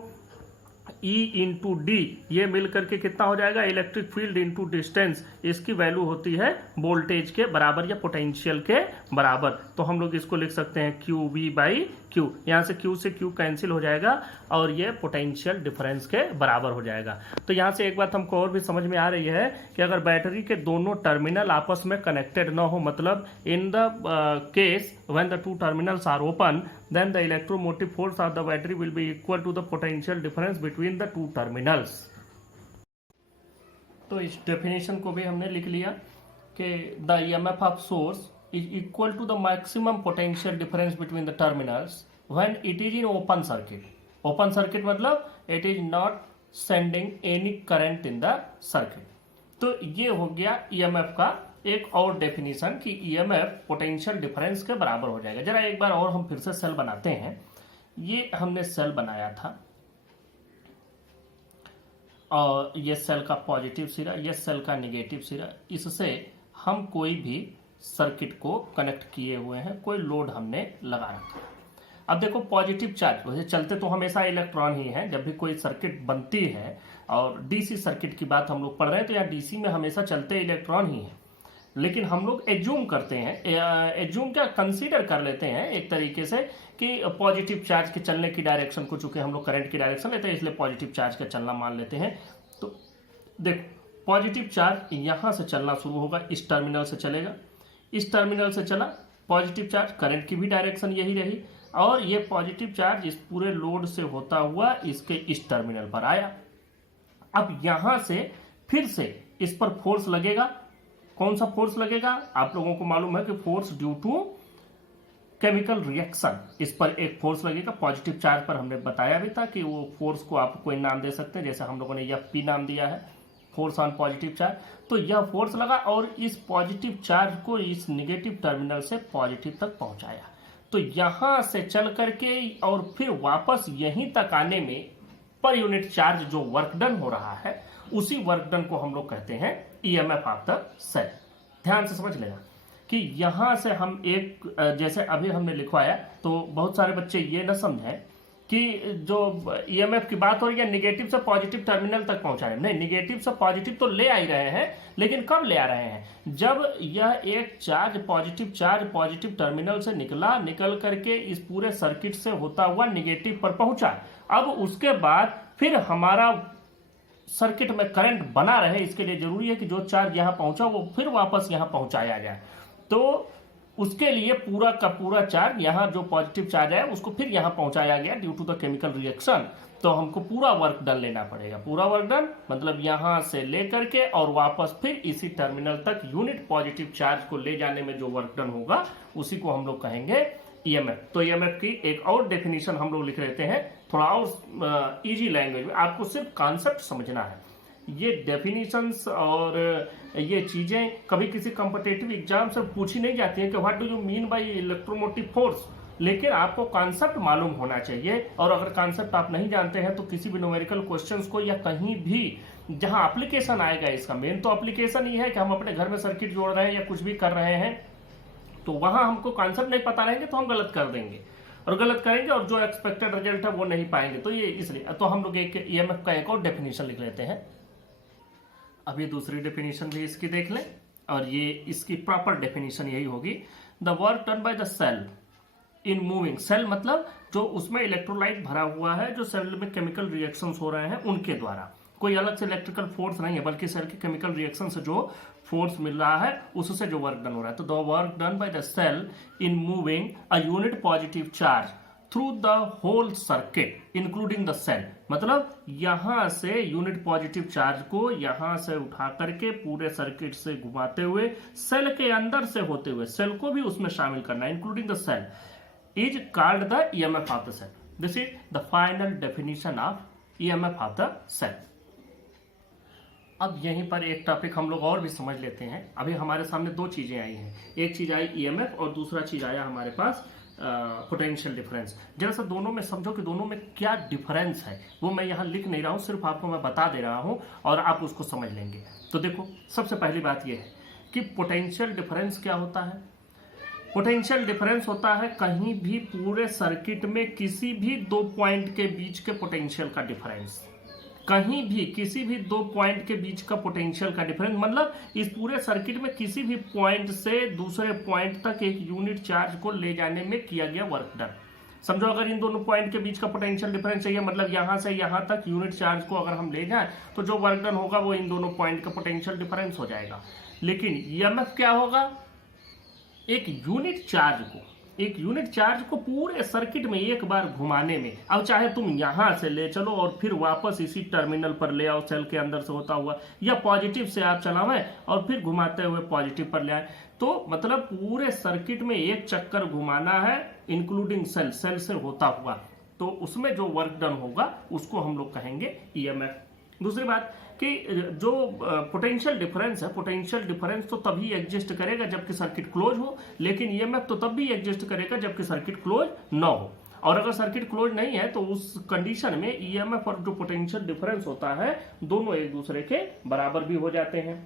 E इंटू डी ये मिल करके कितना हो जाएगा? इलेक्ट्रिक फील्ड इंटू डिस्टेंस, इसकी वैल्यू होती है वोल्टेज के बराबर या पोटेंशियल के बराबर। तो हम लोग इसको लिख सकते हैं क्यू वी बाई क्यू, यहाँ से क्यू से क्यू कैंसिल हो जाएगा और ये पोटेंशियल डिफरेंस के बराबर हो जाएगा। तो यहाँ से एक बात हमको और भी समझ में आ रही है कि अगर बैटरी के दोनों टर्मिनल आपस में कनेक्टेड ना हो, मतलब in the case when the two terminals are open, then the electromotive force of the battery will be equal to the potential difference between the two terminals। तो इस डेफिनेशन को भी हमने लिख लिया कि the EMF of source is equal to the maximum potential difference between the terminals when it is in open circuit। open circuit मतलब it is not sending any current in the circuit। तो ये हो गया EMF का एक और definition कि EMF potential difference के बराबर हो जाएगा। जरा एक बार और हम फिर से सेल बनाते हैं। ये हमने सेल बनाया था और ये सेल का पॉजिटिव सिरा, ये सेल का नेगेटिव सिरा, इससे हम कोई भी सर्किट को कनेक्ट किए हुए हैं, कोई लोड हमने लगा रखा। अब देखो पॉजिटिव चार्ज वैसे चलते तो हमेशा इलेक्ट्रॉन ही है, जब भी कोई सर्किट बनती है, और डीसी सर्किट की बात हम लोग पढ़ रहे हैं तो यहाँ डीसी में हमेशा चलते इलेक्ट्रॉन ही है। लेकिन हम लोग एज्यूम करते हैं, एज्यूम क्या कंसीडर कर लेते हैं एक तरीके से कि पॉजिटिव चार्ज के चलने की डायरेक्शन को, चूंकि हम लोग करंट की डायरेक्शन लेते हैं इसलिए पॉजिटिव चार्ज का चलना मान लेते हैं। तो देखो पॉजिटिव चार्ज यहां से चलना शुरू होगा, इस टर्मिनल से चलेगा, इस टर्मिनल से चला पॉजिटिव चार्ज, करंट की भी डायरेक्शन यही रही, और ये पॉजिटिव चार्ज इस पूरे लोड से होता हुआ इसके इस टर्मिनल पर आया। अब यहां से फिर से इस पर फोर्स लगेगा। कौन सा फोर्स लगेगा? आप लोगों को मालूम है कि force due to chemical reaction, इस पर एक फोर्स लगेगा। पॉजिटिव चार्ज पर हमने बताया भी था कि वो फोर्स को आप कोई नाम दे सकते हैं, जैसे हम लोगों ने एफ पी नाम दिया है, फोर्स ऑन पॉजिटिव चार्ज। तो यह फोर्स लगा और इस पॉजिटिव चार्ज को इस निगेटिव टर्मिनल से पॉजिटिव तक पहुंचाया। तो यहां से चल करके और फिर वापस यहीं तक आने में पर यूनिट चार्ज जो वर्क डन हो रहा है, उसी वर्क डन को हम लोग कहते हैं ईएमएफ ऑफ द सेल। ध्यान से समझ लेना कि यहां से हम एक, जैसे अभी हमने लिखवाया, तो बहुत सारे बच्चे ये न समझें कि जो ईएमएफ की बात हो रही है निगेटिव से पॉजिटिव टर्मिनल तक पहुंचा रहे हैं। नहीं, निगेटिव से पॉजिटिव तो ले आ ही रहे हैं, लेकिन कब ले आ रहे हैं? जब यह एक चार्ज पॉजिटिव टर्मिनल से निकल करके इस पूरे सर्किट से होता हुआ निगेटिव पर पहुंचा। अब उसके बाद फिर हमारा सर्किट में करंट बना रहे, इसके लिए जरूरी है कि जो चार्ज यहां पहुंचा वो फिर वापस यहां पहुंचाया जाए। तो उसके लिए पूरा का पूरा चार्ज, यहाँ जो पॉजिटिव चार्ज है उसको फिर यहाँ पहुंचाया गया due to the chemical reaction. तो हमको पूरा वर्क डन लेना पड़ेगा। पूरा वर्क डन मतलब यहाँ से लेकर के और वापस फिर इसी टर्मिनल तक यूनिट पॉजिटिव चार्ज को ले जाने में जो वर्क डन होगा उसी को हम लोग कहेंगे ईएमएफ। तो ईएमएफ की एक और डेफिनेशन हम लोग लिख लेते हैं, थोड़ा और इजी लैंग्वेज में, आपको सिर्फ कॉन्सेप्ट समझना है। ये डेफिनेशंस और ये चीजें कभी किसी कॉम्पिटिटिव एग्जाम से पूछी नहीं जाती हैं कि what do you mean by electromotive force, लेकिन आपको कॉन्सेप्ट मालूम होना चाहिए। और अगर कॉन्सेप्ट आप नहीं जानते हैं तो किसी भी न्यूमेरिकल क्वेश्चंस को या कहीं भी जहां एप्लीकेशन आएगा, इसका मेन तो एप्लीकेशन ये है कि हम अपने घर में सर्किट जोड़ रहे हैं या कुछ भी कर रहे हैं, तो वहां हमको कॉन्सेप्ट नहीं पता रहेंगे तो हम गलत कर देंगे और गलत करेंगे और जो एक्सपेक्टेड रिजल्ट है वो नहीं पाएंगे। तो ये इसलिए तो हम लोग एक ईएमएफ का एक और डेफिनेशन लिख लेते हैं। अब ये दूसरी डेफिनेशन भी इसकी देख लें और ये इसकी प्रॉपर डेफिनेशन यही होगी, the work done by the cell in moving. Cell मतलब जो उसमें इलेक्ट्रोलाइट भरा हुआ है, जो सेल में केमिकल रिएक्शंस हो रहे हैं उनके द्वारा, कोई अलग से इलेक्ट्रिकल फोर्स नहीं है बल्कि सेल के केमिकल रिएक्शन से जो फोर्स मिल रहा है उससे जो वर्क डन हो रहा है। तो the work done by the cell in moving a unit positive charge through the whole circuit including the cell, मतलब यहां से यूनिट पॉजिटिव चार्ज को यहां से उठा करके पूरे सर्किट से घुमाते हुए सेल के अंदर से होते हुए सेल को भी उसमें शामिल करना, including the cell, is called the EMF of the cell. This is the final definition of EMF of the cell. अब यहीं पर एक टॉपिक हम लोग और भी समझ लेते हैं। अभी हमारे सामने दो चीजें आई हैं, एक चीज आई ईएमएफ और दूसरा चीज आया हमारे पास पोटेंशियल डिफरेंस। जरा सा दोनों में समझो कि दोनों में क्या डिफरेंस है, वो मैं यहाँ लिख नहीं रहा हूँ, सिर्फ आपको मैं बता दे रहा हूँ और आप उसको समझ लेंगे। तो देखो, सबसे पहली बात यह है कि पोटेंशियल डिफरेंस क्या होता है। पोटेंशियल डिफरेंस होता है कहीं भी पूरे सर्किट में किसी भी दो पॉइंट के बीच के पोटेंशियल का डिफरेंस, कहीं भी किसी भी दो पॉइंट के बीच का पोटेंशियल का डिफरेंस, मतलब इस पूरे सर्किट में किसी भी पॉइंट से दूसरे पॉइंट तक एक यूनिट चार्ज को ले जाने में किया गया वर्क डन। समझो अगर इन दोनों पॉइंट के बीच का पोटेंशियल डिफरेंस चाहिए, मतलब यहां से यहां तक यूनिट चार्ज को अगर हम ले जाएं तो जो वर्क डन होगा वो इन दोनों पॉइंट का पोटेंशियल डिफरेंस हो जाएगा। लेकिन ईएमएफ क्या होगा, एक यूनिट चार्ज को पूरे सर्किट में एक बार घुमाने में, अब चाहे तुम यहां से ले चलो और फिर वापस इसी टर्मिनल पर ले आओ सेल के अंदर से होता हुआ, या पॉजिटिव से आप चलावें और फिर घुमाते हुए पॉजिटिव पर ले आए, तो मतलब पूरे सर्किट में एक चक्कर घुमाना है इंक्लूडिंग सेल, सेल से होता हुआ, तो उसमें जो वर्क डन होगा उसको हम लोग कहेंगे ईएमएफ। दूसरी बात कि जो पोटेंशियल डिफरेंस है, पोटेंशियल डिफरेंस तो तभी एग्जिस्ट करेगा जबकि सर्किट क्लोज हो, लेकिन ईएमएफ तो तब भी एग्जिस्ट करेगा जबकि सर्किट क्लोज न हो। और अगर सर्किट क्लोज नहीं है तो उस कंडीशन में ईएमएफ और जो पोटेंशियल डिफरेंस होता है दोनों एक दूसरे के बराबर भी हो जाते हैं।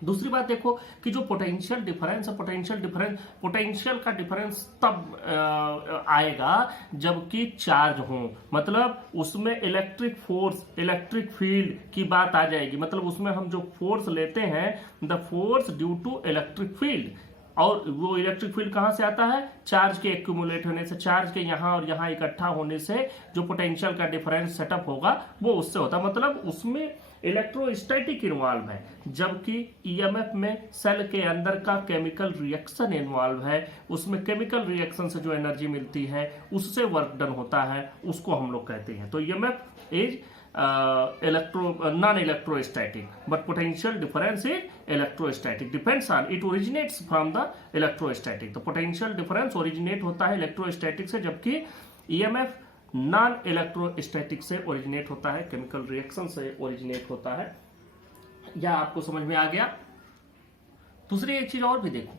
दूसरी बात देखो कि जो पोटेंशियल डिफरेंस है, पोटेंशियल का डिफरेंस तब आएगा जबकि चार्ज हो, मतलब उसमें इलेक्ट्रिक फोर्स, इलेक्ट्रिक फील्ड की बात आ जाएगी, मतलब उसमें हम जो फोर्स लेते हैं the force due to electric field, और वो इलेक्ट्रिक फील्ड कहां से आता है, चार्ज के एक्यूमुलेट होने से, चार्ज के यहां और यहां इकट्ठा होने से जो पोटेंशियल का डिफरेंस सेटअप होगा वो उससे होता है, मतलब उसमें इलेक्ट्रोस्टैटिक इन्वॉल्व है, जबकि ईएमएफ में सेल के अंदर का केमिकल रिएक्शन इन्वॉल्व है, उसमें केमिकल रिएक्शन से जो एनर्जी मिलती है उससे वर्क डन होता है, उसको हम लोग कहते हैं। तो EMF is non electrostatic but potential difference is electrostatic, depends on it originates from the electrostatic। तो potential difference originate होता है electrostatic से, जबकि EMF नॉन इलेक्ट्रोस्टैटिक से ओरिजिनेट होता है, केमिकल रिएक्शन से ओरिजिनेट होता है। यह आपको समझ में आ गया। दूसरी एक चीज और भी देखो,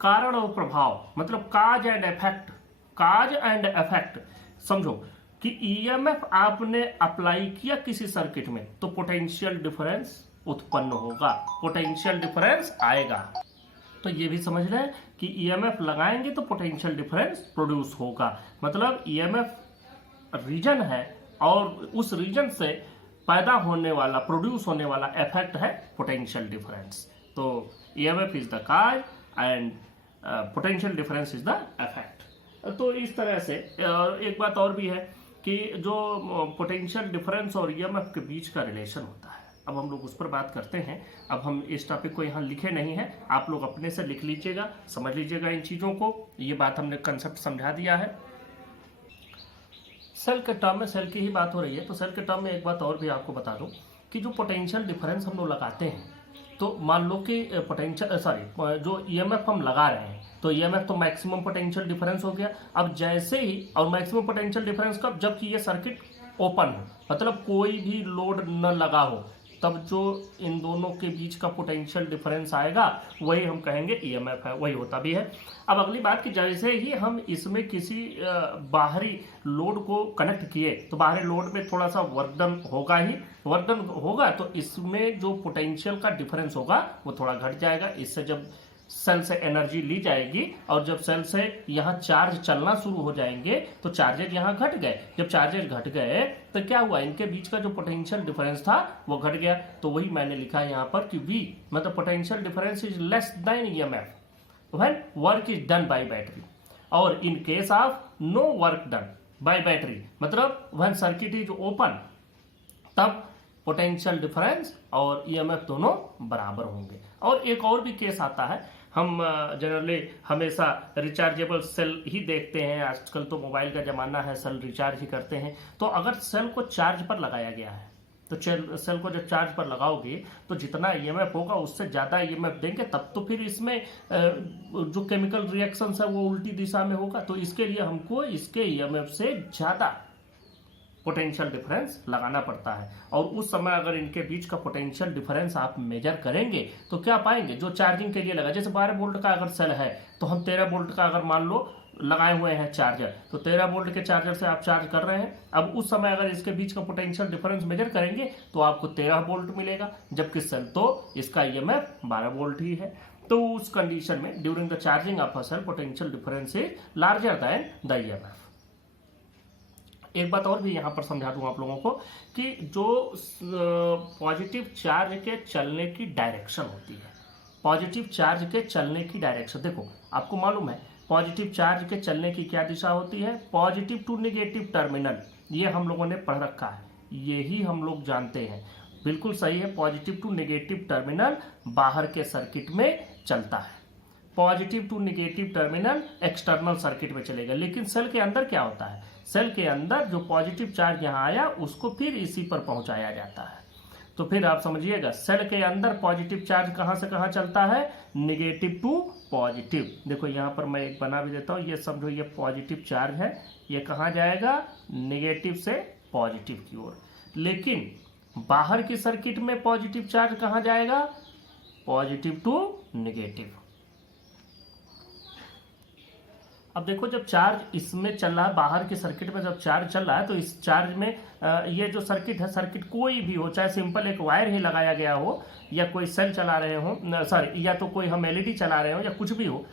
कारण और प्रभाव, मतलब काज and effect, cause and effect. समझो कि ईएमएफ आपने अप्लाई किया किसी सर्किट में तो पोटेंशियल डिफरेंस उत्पन्न होगा, पोटेंशियल डिफरेंस आएगा। तो ये भी समझ रहे हैं कि ईएमएफ लगाएंगे तो पोटेंशियल डिफरेंस प्रोड्यूस होगा, मतलब ईएमएफ रीजन है और उस रीजन से पैदा होने वाला, प्रोड्यूस होने वाला इफेक्ट है पोटेंशियल डिफरेंस। तो EMF is the cause and potential difference is the effect. तो इस तरह से एक बात और भी है कि जो पोटेंशियल डिफरेंस और ईएमएफ के बीच का रिलेशन होता है, अब हम लोग उस पर बात करते हैं। अब हम इस टॉपिक को यहाँ लिखे नहीं है, आप लोग अपने से लिख लीजिएगा, समझ लीजिएगा इन चीज़ों को। ये बात हमने कंसेप्ट समझा दिया है। सेल के टर्म में, सेल की ही बात हो रही है तो सेल के टर्म में एक बात और भी आपको बता दूं कि जो पोटेंशियल डिफरेंस हम लोग लगाते हैं, तो मान लो कि पोटेंशियल जो ईएमएफ हम लगा रहे हैं, तो ईएमएफ तो मैक्सिमम पोटेंशियल डिफरेंस हो गया। अब जैसे ही, और मैक्सिमम पोटेंशियल डिफरेंस कब, जबकि ये सर्किट ओपन हो, मतलब कोई भी लोड न लगा हो, तब जो इन दोनों के बीच का पोटेंशियल डिफरेंस आएगा वही हम कहेंगे ईएमएफ है, वही होता भी है। अब अगली बात कि जैसे ही हम इसमें किसी बाहरी लोड को कनेक्ट किए, तो बाहरी लोड में थोड़ा सा वर्क डन होगा ही, वर्क डन होगा तो इसमें जो पोटेंशियल का डिफरेंस होगा वो थोड़ा घट जाएगा। इससे जब सेल से एनर्जी ली जाएगी और जब सेल से यहाँ चार्ज चलना शुरू हो जाएंगे तो चार्जेज यहाँ घट गए। जब चार्जेज घट गए तो क्या हुआ, इनके बीच का जो पोटेंशियल डिफरेंस था वो घट गया। तो वही मैंने लिखा है यहाँ पर कि V मतलब potential difference is less than EMF when work is done by battery, और in case of no work done by battery मतलब व्हेन सर्किट इज ओपन, तब पोटेंशियल डिफरेंस और ईएमएफ दोनों बराबर होंगे। और एक और भी केस आता है, हम जनरली हमेशा रिचार्जेबल सेल ही देखते हैं, आजकल तो मोबाइल का ज़माना है, सेल रिचार्ज ही करते हैं। तो अगर सेल को चार्ज पर लगाया गया है तो सेल को जब चार्ज पर लगाओगे तो जितना ईएमएफ होगा उससे ज़्यादा ईएमएफ देंगे, तब तो फिर इसमें जो केमिकल रिएक्शंस है वो उल्टी दिशा में होगा। तो इसके लिए हमको इसके ईएमएफ से ज़्यादा पोटेंशियल डिफरेंस लगाना पड़ता है। और उस समय अगर इनके बीच का पोटेंशियल डिफरेंस आप मेजर करेंगे तो क्या पाएंगे, जो चार्जिंग के लिए लगा, जैसे 12 वोल्ट का अगर सेल है तो हम 13 वोल्ट का अगर मान लो लगाए हुए हैं चार्जर, तो 13 वोल्ट के चार्जर से आप चार्ज कर रहे हैं। अब उस समय अगर इसके बीच का पोटेंशियल डिफरेंस मेजर करेंगे तो आपको 13 वोल्ट मिलेगा, जबकि सेल तो इसका ईएमएफ 12 वोल्ट ही है। तो उस कंडीशन में during the charging of a cell potential difference is larger than the EMF. एक बात और भी यहाँ पर समझा दूँ आप लोगों को कि जो पॉजिटिव चार्ज के चलने की डायरेक्शन होती है, पॉजिटिव चार्ज के चलने की डायरेक्शन, देखो आपको मालूम है पॉजिटिव चार्ज के चलने की क्या दिशा होती है, पॉजिटिव टू नेगेटिव टर्मिनल, ये हम लोगों ने पढ़ रखा है, यही हम लोग जानते हैं, बिल्कुल सही है। पॉजिटिव टू नेगेटिव टर्मिनल बाहर के सर्किट में चलता है, positive to negative terminal external circuit में चलेगा। लेकिन सेल के अंदर क्या होता है, सेल के अंदर जो पॉजिटिव चार्ज यहाँ आया उसको फिर इसी पर पहुंचाया जाता है। तो फिर आप समझिएगा सेल के अंदर पॉजिटिव चार्ज कहाँ से कहाँ चलता है, नेगेटिव टू पॉजिटिव। देखो यहाँ पर मैं एक बना भी देता हूँ, ये समझो ये पॉजिटिव चार्ज है, ये कहाँ जाएगा, नेगेटिव से पॉजिटिव की ओर। लेकिन बाहर की सर्किट में पॉजिटिव चार्ज कहाँ जाएगा, पॉजिटिव टू नेगेटिव। अब देखो जब चार्ज इसमें चल रहा है, बाहर की सर्किट में जब चार्ज चल रहा है, तो इस चार्ज में ये जो सर्किट है, सर्किट कोई भी हो, चाहे सिंपल एक वायर ही लगाया गया हो या कोई सेल चला रहे हो, सॉरी, या तो कोई हम एलईडी चला रहे हो या कुछ भी हो,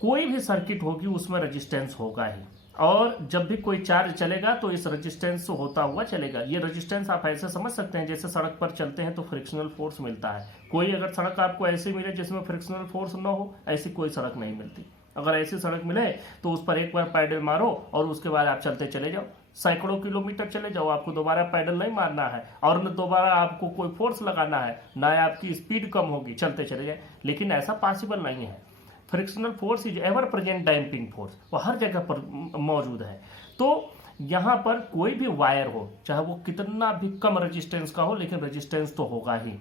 कोई भी सर्किट होगी उसमें रेजिस्टेंस होगा ही। और जब भी कोई चार्ज चलेगा तो इस रेजिस्टेंस से होता हुआ चलेगा। ये रेजिस्टेंस आप ऐसे समझ सकते हैं जैसे सड़क पर चलते हैं तो फ्रिक्शनल फोर्स मिलता है। कोई अगर सड़क आपको ऐसी मिले जिसमें फ्रिक्शनल फोर्स ना हो, ऐसी कोई सड़क नहीं मिलती। अगर ऐसी सड़क मिले तो उस पर एक बार पैडल मारो और उसके बाद आप चलते चले जाओ, सैकड़ों किलोमीटर चले जाओ, आपको दोबारा पैडल नहीं मारना है और न दोबारा आपको कोई फोर्स लगाना है, ना आपकी स्पीड कम होगी, चलते चले जाए। लेकिन ऐसा पॉसिबल नहीं है। Frictional force is ever present damping force, वो हर जगह पर मौजूद है। तो यहाँ पर कोई भी वायर हो, चाहे वो कितना भी कम रेजिस्टेंस का हो, लेकिन रेजिस्टेंस तो होगा ही।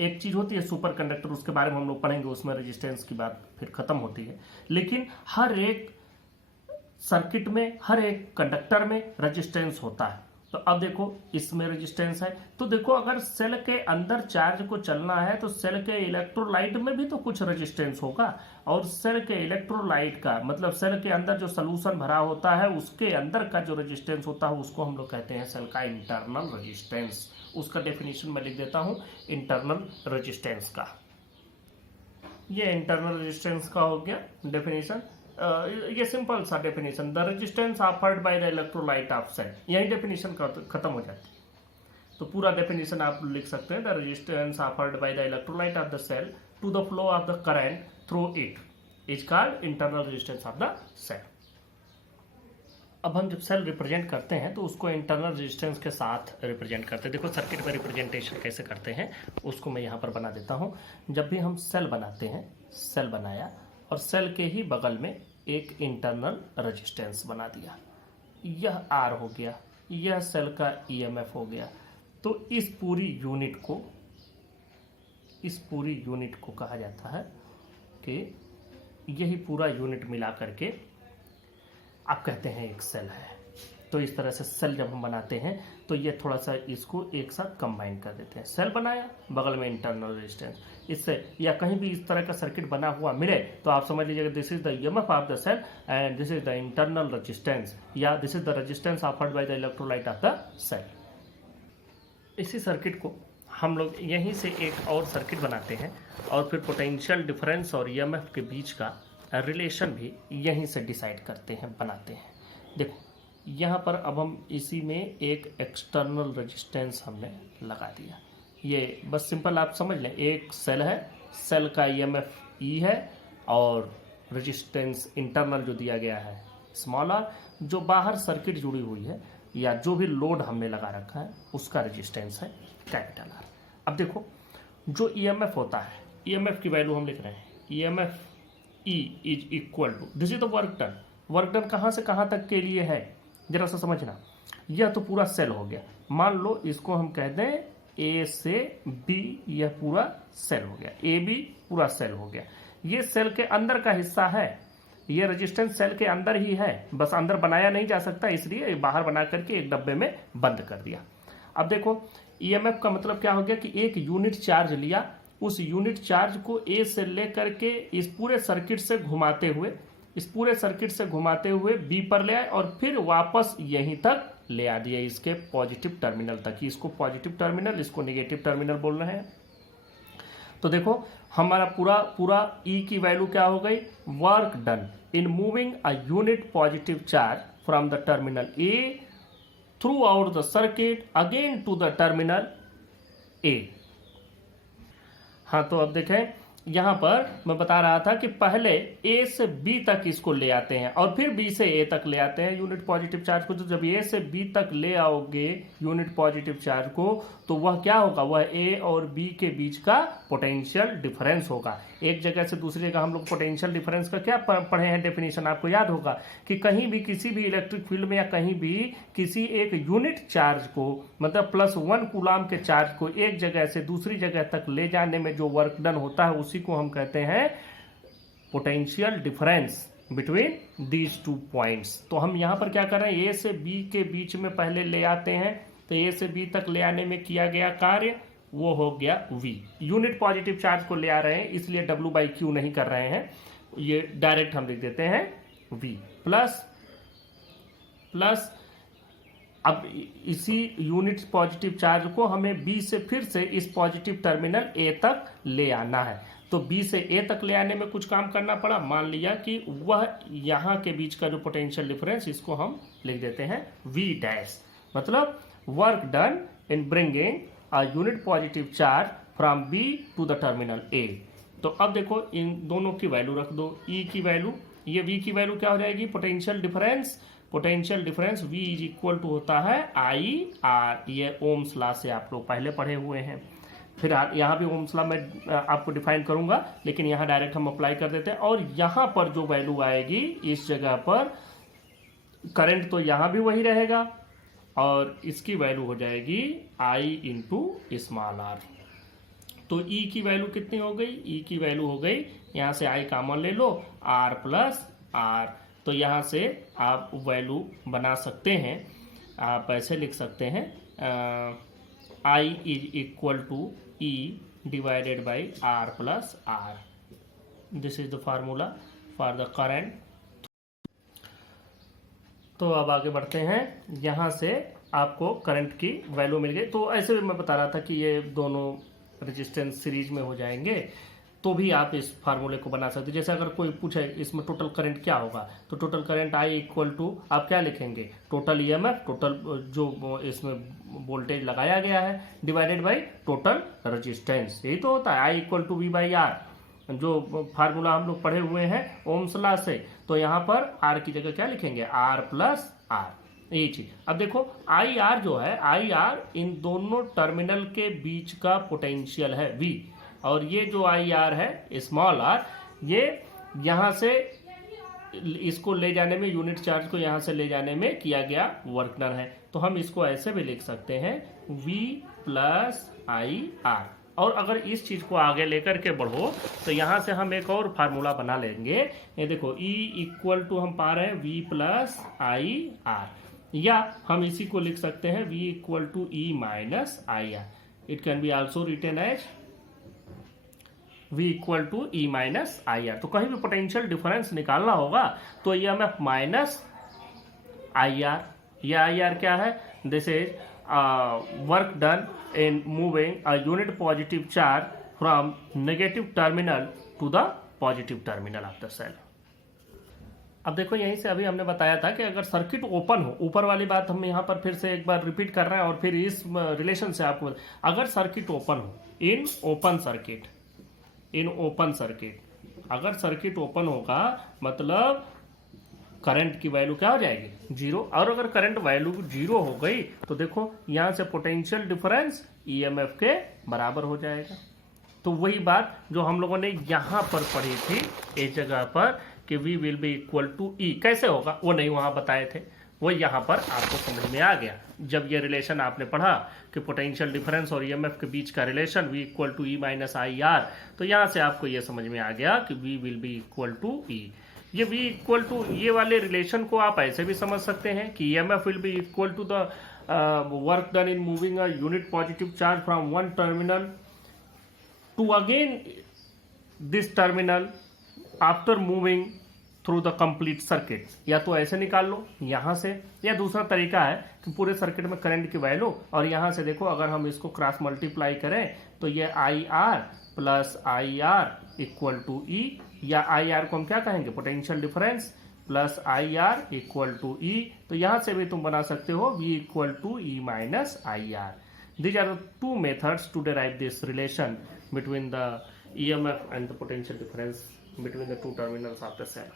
एक चीज होती है सुपर कंडक्टर, उसके बारे में हम लोग पढ़ेंगे, उसमें रेजिस्टेंस की बात फिर खत्म होती है। लेकिन हर एक सर्किट में, हर एक कंडक्टर में रेजिस्टेंस होता है। तो अब देखो इसमें रेजिस्टेंस है, तो देखो अगर सेल के अंदर चार्ज को चलना है तो सेल के इलेक्ट्रोलाइट में भी तो कुछ रेजिस्टेंस होगा। और सेल के इलेक्ट्रोलाइट का मतलब सेल के अंदर जो सोल्यूशन भरा होता है उसके अंदर का जो रेजिस्टेंस होता है उसको हम लोग कहते हैं सेल का इंटरनल रेजिस्टेंस। उसका डेफिनेशन मैं लिख देता हूं, इंटरनल रेजिस्टेंस का। ये इंटरनल रेजिस्टेंस का हो गया डेफिनेशन। ये सिंपल सा definition, the resistance offered by the electrolyte of cell, यही डेफिनेशन खत्म हो जाती है। तो पूरा डेफिनेशन आप लिख सकते हैं, the resistance offered by the electrolyte of the cell to the flow of the current through it is called internal resistance of the cell. अब हम जब सेल रिप्रेजेंट करते हैं तो उसको इंटरनल रेजिस्टेंस के साथ रिप्रेजेंट करते हैं। देखो सर्किट में रिप्रेजेंटेशन कैसे करते हैं उसको मैं यहाँ पर बना देता हूँ। जब भी हम सेल बनाते हैं, सेल बनाया और सेल के ही बगल में एक इंटरनल रेजिस्टेंस बना दिया, यह आर हो गया, यह सेल का ईएमएफ हो गया। तो इस पूरी यूनिट को कहा जाता है कि यही पूरा यूनिट मिला करके आप कहते हैं एक सेल है। तो इस तरह से सेल जब हम बनाते हैं तो ये थोड़ा सा इसको एक साथ कंबाइन कर देते हैं। सेल बनाया, बगल में इंटरनल रेजिस्टेंस, इससे या कहीं भी इस तरह का सर्किट बना हुआ मिले तो आप समझ लीजिएगा this is the EMF of the cell and this is the internal resistance, या this is the resistance offered by the electrolyte of the cell. इसी सर्किट को हम लोग यहीं से एक और सर्किट बनाते हैं और फिर पोटेंशियल डिफरेंस और ईएमएफ के बीच का रिलेशन भी यहीं से डिसाइड करते हैं, बनाते हैं। देखो यहाँ पर अब हम इसी में एक एक्सटर्नल रेजिस्टेंस हमने लगा दिया। ये बस सिंपल आप समझ लें, एक सेल है, सेल का ईएमएफ ई है और रेजिस्टेंस इंटरनल जो दिया गया है स्मॉल आर, जो बाहर सर्किट जुड़ी हुई है या जो भी लोड हमने लगा रखा है उसका रेजिस्टेंस है कैपिटल आर। अब देखो जो ईएमएफ होता है, ईएमएफ की वैल्यू हम लिख रहे हैं, EMF E is equal to, this is the work done. Work done कहाँ से कहाँ तक के लिए है जरा सा समझना। यह तो पूरा सेल हो गया, मान लो इसको हम कह दें ए से बी, यह पूरा सेल हो गया, ए बी पूरा सेल हो गया। ये सेल के अंदर का हिस्सा है, ये रेजिस्टेंस सेल के अंदर ही है, बस अंदर बनाया नहीं जा सकता इसलिए बाहर बना करके एक डब्बे में बंद कर दिया। अब देखो ईएमएफ का मतलब क्या हो गया कि एक यूनिट चार्ज लिया, उस यूनिट चार्ज को ए से लेकर के इस पूरे सर्किट से घुमाते हुए बी पर ले आए और फिर वापस यहीं तक ले आ दिए, इसके पॉजिटिव टर्मिनल तक। इसको पॉजिटिव टर्मिनल, इसको नेगेटिव टर्मिनल बोल रहे हैं। तो देखो हमारा पूरा ई की वैल्यू क्या हो गई, work done in moving a unit positive charge from the terminal A throughout the circuit again to the terminal A. हाँ तो अब देखें यहाँ पर मैं बता रहा था कि पहले ए से बी तक इसको ले आते हैं और फिर बी से ए तक ले आते हैं यूनिट पॉजिटिव चार्ज को। तो जब ए से बी तक ले आओगे यूनिट पॉजिटिव चार्ज को तो वह क्या होगा, वह ए और बी के बीच का पोटेंशियल डिफरेंस होगा। एक जगह से दूसरी जगह हम लोग पोटेंशियल डिफरेंस का क्या पढ़े हैं डेफिनेशन, आपको याद होगा कि कहीं भी किसी भी इलेक्ट्रिक फील्ड में या कहीं भी किसी एक यूनिट चार्ज को मतलब +1 कूलाम के चार्ज को एक जगह से दूसरी जगह तक ले जाने में जो वर्क डन होता है उसी को हम कहते हैं potential difference between these two points. तो हम यहां पर क्या कर रहे हैं, ए से बी के बीच में पहले ले आते हैं, तो ए से बी तक ले आने में किया गया कार्य वो हो गया V। यूनिट पॉजिटिव चार्ज को ले आ रहे हैं इसलिए W/Q नहीं कर रहे हैं, ये डायरेक्ट हम लिख देते हैं V प्लस अब इसी यूनिट पॉजिटिव चार्ज को हमें B से फिर से इस पॉजिटिव टर्मिनल A तक ले आना है। तो B से A तक ले आने में कुछ काम करना पड़ा, मान लिया कि वह यहाँ के बीच का जो पोटेंशियल डिफरेंस इसको हम लिख देते हैं V', मतलब work done in bringing a unit positive charge from B to the terminal A। तो अब देखो इन दोनों की वैल्यू रख दो, E की वैल्यू, ये V की वैल्यू क्या हो जाएगी, potential difference V is equal to होता है IR। ये ओम्स लॉ से आप लोग पहले पढ़े हुए हैं, फिर यहाँ भी ओम्स लॉ में आपको डिफाइन करूंगा, लेकिन यहाँ डायरेक्ट हम अप्लाई कर देते हैं। और यहाँ पर जो वैल्यू आएगी इस जगह पर करंट तो यहाँ भी वही रहेगा और इसकी वैल्यू हो जाएगी I इंटू स्मॉल r। तो E की वैल्यू कितनी हो गई, E की वैल्यू हो गई, यहाँ से I कॉमन ले लो, R प्लस R। तो यहाँ से आप वैल्यू बना सकते हैं, आप ऐसे लिख सकते हैं I is equal to E divided by R plus R। This is the formula for the current. तो अब आगे बढ़ते हैं, यहाँ से आपको करंट की वैल्यू मिल गई। तो ऐसे भी मैं बता रहा था कि ये दोनों रेजिस्टेंस सीरीज में हो जाएंगे तो भी आप इस फार्मूले को बना सकते हैं। जैसे अगर कोई पूछे इसमें टोटल करंट क्या होगा, तो total current I equal to आप क्या लिखेंगे, टोटल ईएमएफ, टोटल जो इसमें वोल्टेज लगाया गया है डिवाइडेड बाई टोटल रेजिस्टेंस, यही तो होता है I इक्वल टू V/R। जो फार्मूला हम लोग पढ़े हुए हैं ओम्स लॉ से, तो यहाँ पर आर की जगह क्या लिखेंगे, आर प्लस आर, ये चीज। अब देखो आई आर जो है, आई आर इन दोनों टर्मिनल के बीच का पोटेंशियल है V, और ये जो आई आर है स्मॉल आर, ये यहाँ से इसको ले जाने में, यूनिट चार्ज को यहाँ से ले जाने में किया गया वर्क डन है। तो हम इसको ऐसे भी लिख सकते हैं V प्लस आई आर। और अगर इस चीज को आगे लेकर के बढ़ो तो यहाँ से हम एक और फार्मूला बना लेंगे। ये देखो E इक्वल टू हम पा रहे हैं V प्लस आई आर, या हम इसी को लिख सकते हैं V equal to E minus I R. It can be also written as V equal to E minus I R. तो कहीं भी पोटेंशियल डिफरेंस निकालना होगा तो EMF माइनस आई आर। यह आई आर क्या है, this is work done in moving a unit positive charge from negative terminal to the positive terminal of the cell। अब देखो यहीं से अभी हमने बताया था कि अगर सर्किट ओपन हो, ऊपर वाली बात हम यहाँ पर फिर से एक बार रिपीट कर रहे हैं और फिर इस रिलेशन से आपको, अगर सर्किट ओपन हो, इन ओपन सर्किट, अगर सर्किट ओपन होगा मतलब करंट की वैल्यू क्या हो जाएगी, जीरो। और अगर करंट वैल्यू जीरो हो गई तो देखो यहां से पोटेंशियल डिफरेंस ईएमएफ के बराबर हो जाएगा। तो वही बात जो हम लोगों ने यहां पर पढ़ी थी इस जगह पर कि V will be equal to E, कैसे होगा वो नहीं वहां बताए थे, वो यहां पर आपको समझ में आ गया जब ये रिलेशन आपने पढ़ा कि पोटेंशियल डिफरेंस और ईएमएफ के बीच का relation V equal to E minus I R. तो यहां से आपको ये समझ में आ गया कि V will be equal to E। ये V इक्वल टू, ये वाले रिलेशन को आप ऐसे भी समझ सकते हैं कि EMF will be equal to the work done in moving a unit positive charge from one terminal to again this terminal after moving through the complete circuit. या तो ऐसे निकाल लो यहाँ से, या दूसरा तरीका है कि पूरे सर्किट में करंट की वैल्यू, और यहाँ से देखो अगर हम इसको क्रॉस मल्टीप्लाई करें तो ये I R plus I R equal to E, या आई आर को हम क्या कहेंगे, potential difference, plus I R equal to E. तो यहां से भी तुम बना सकते हो V equal to E minus I R. These are the two methods to derive this relation between the EMF and the potential difference between the two terminals of the cell.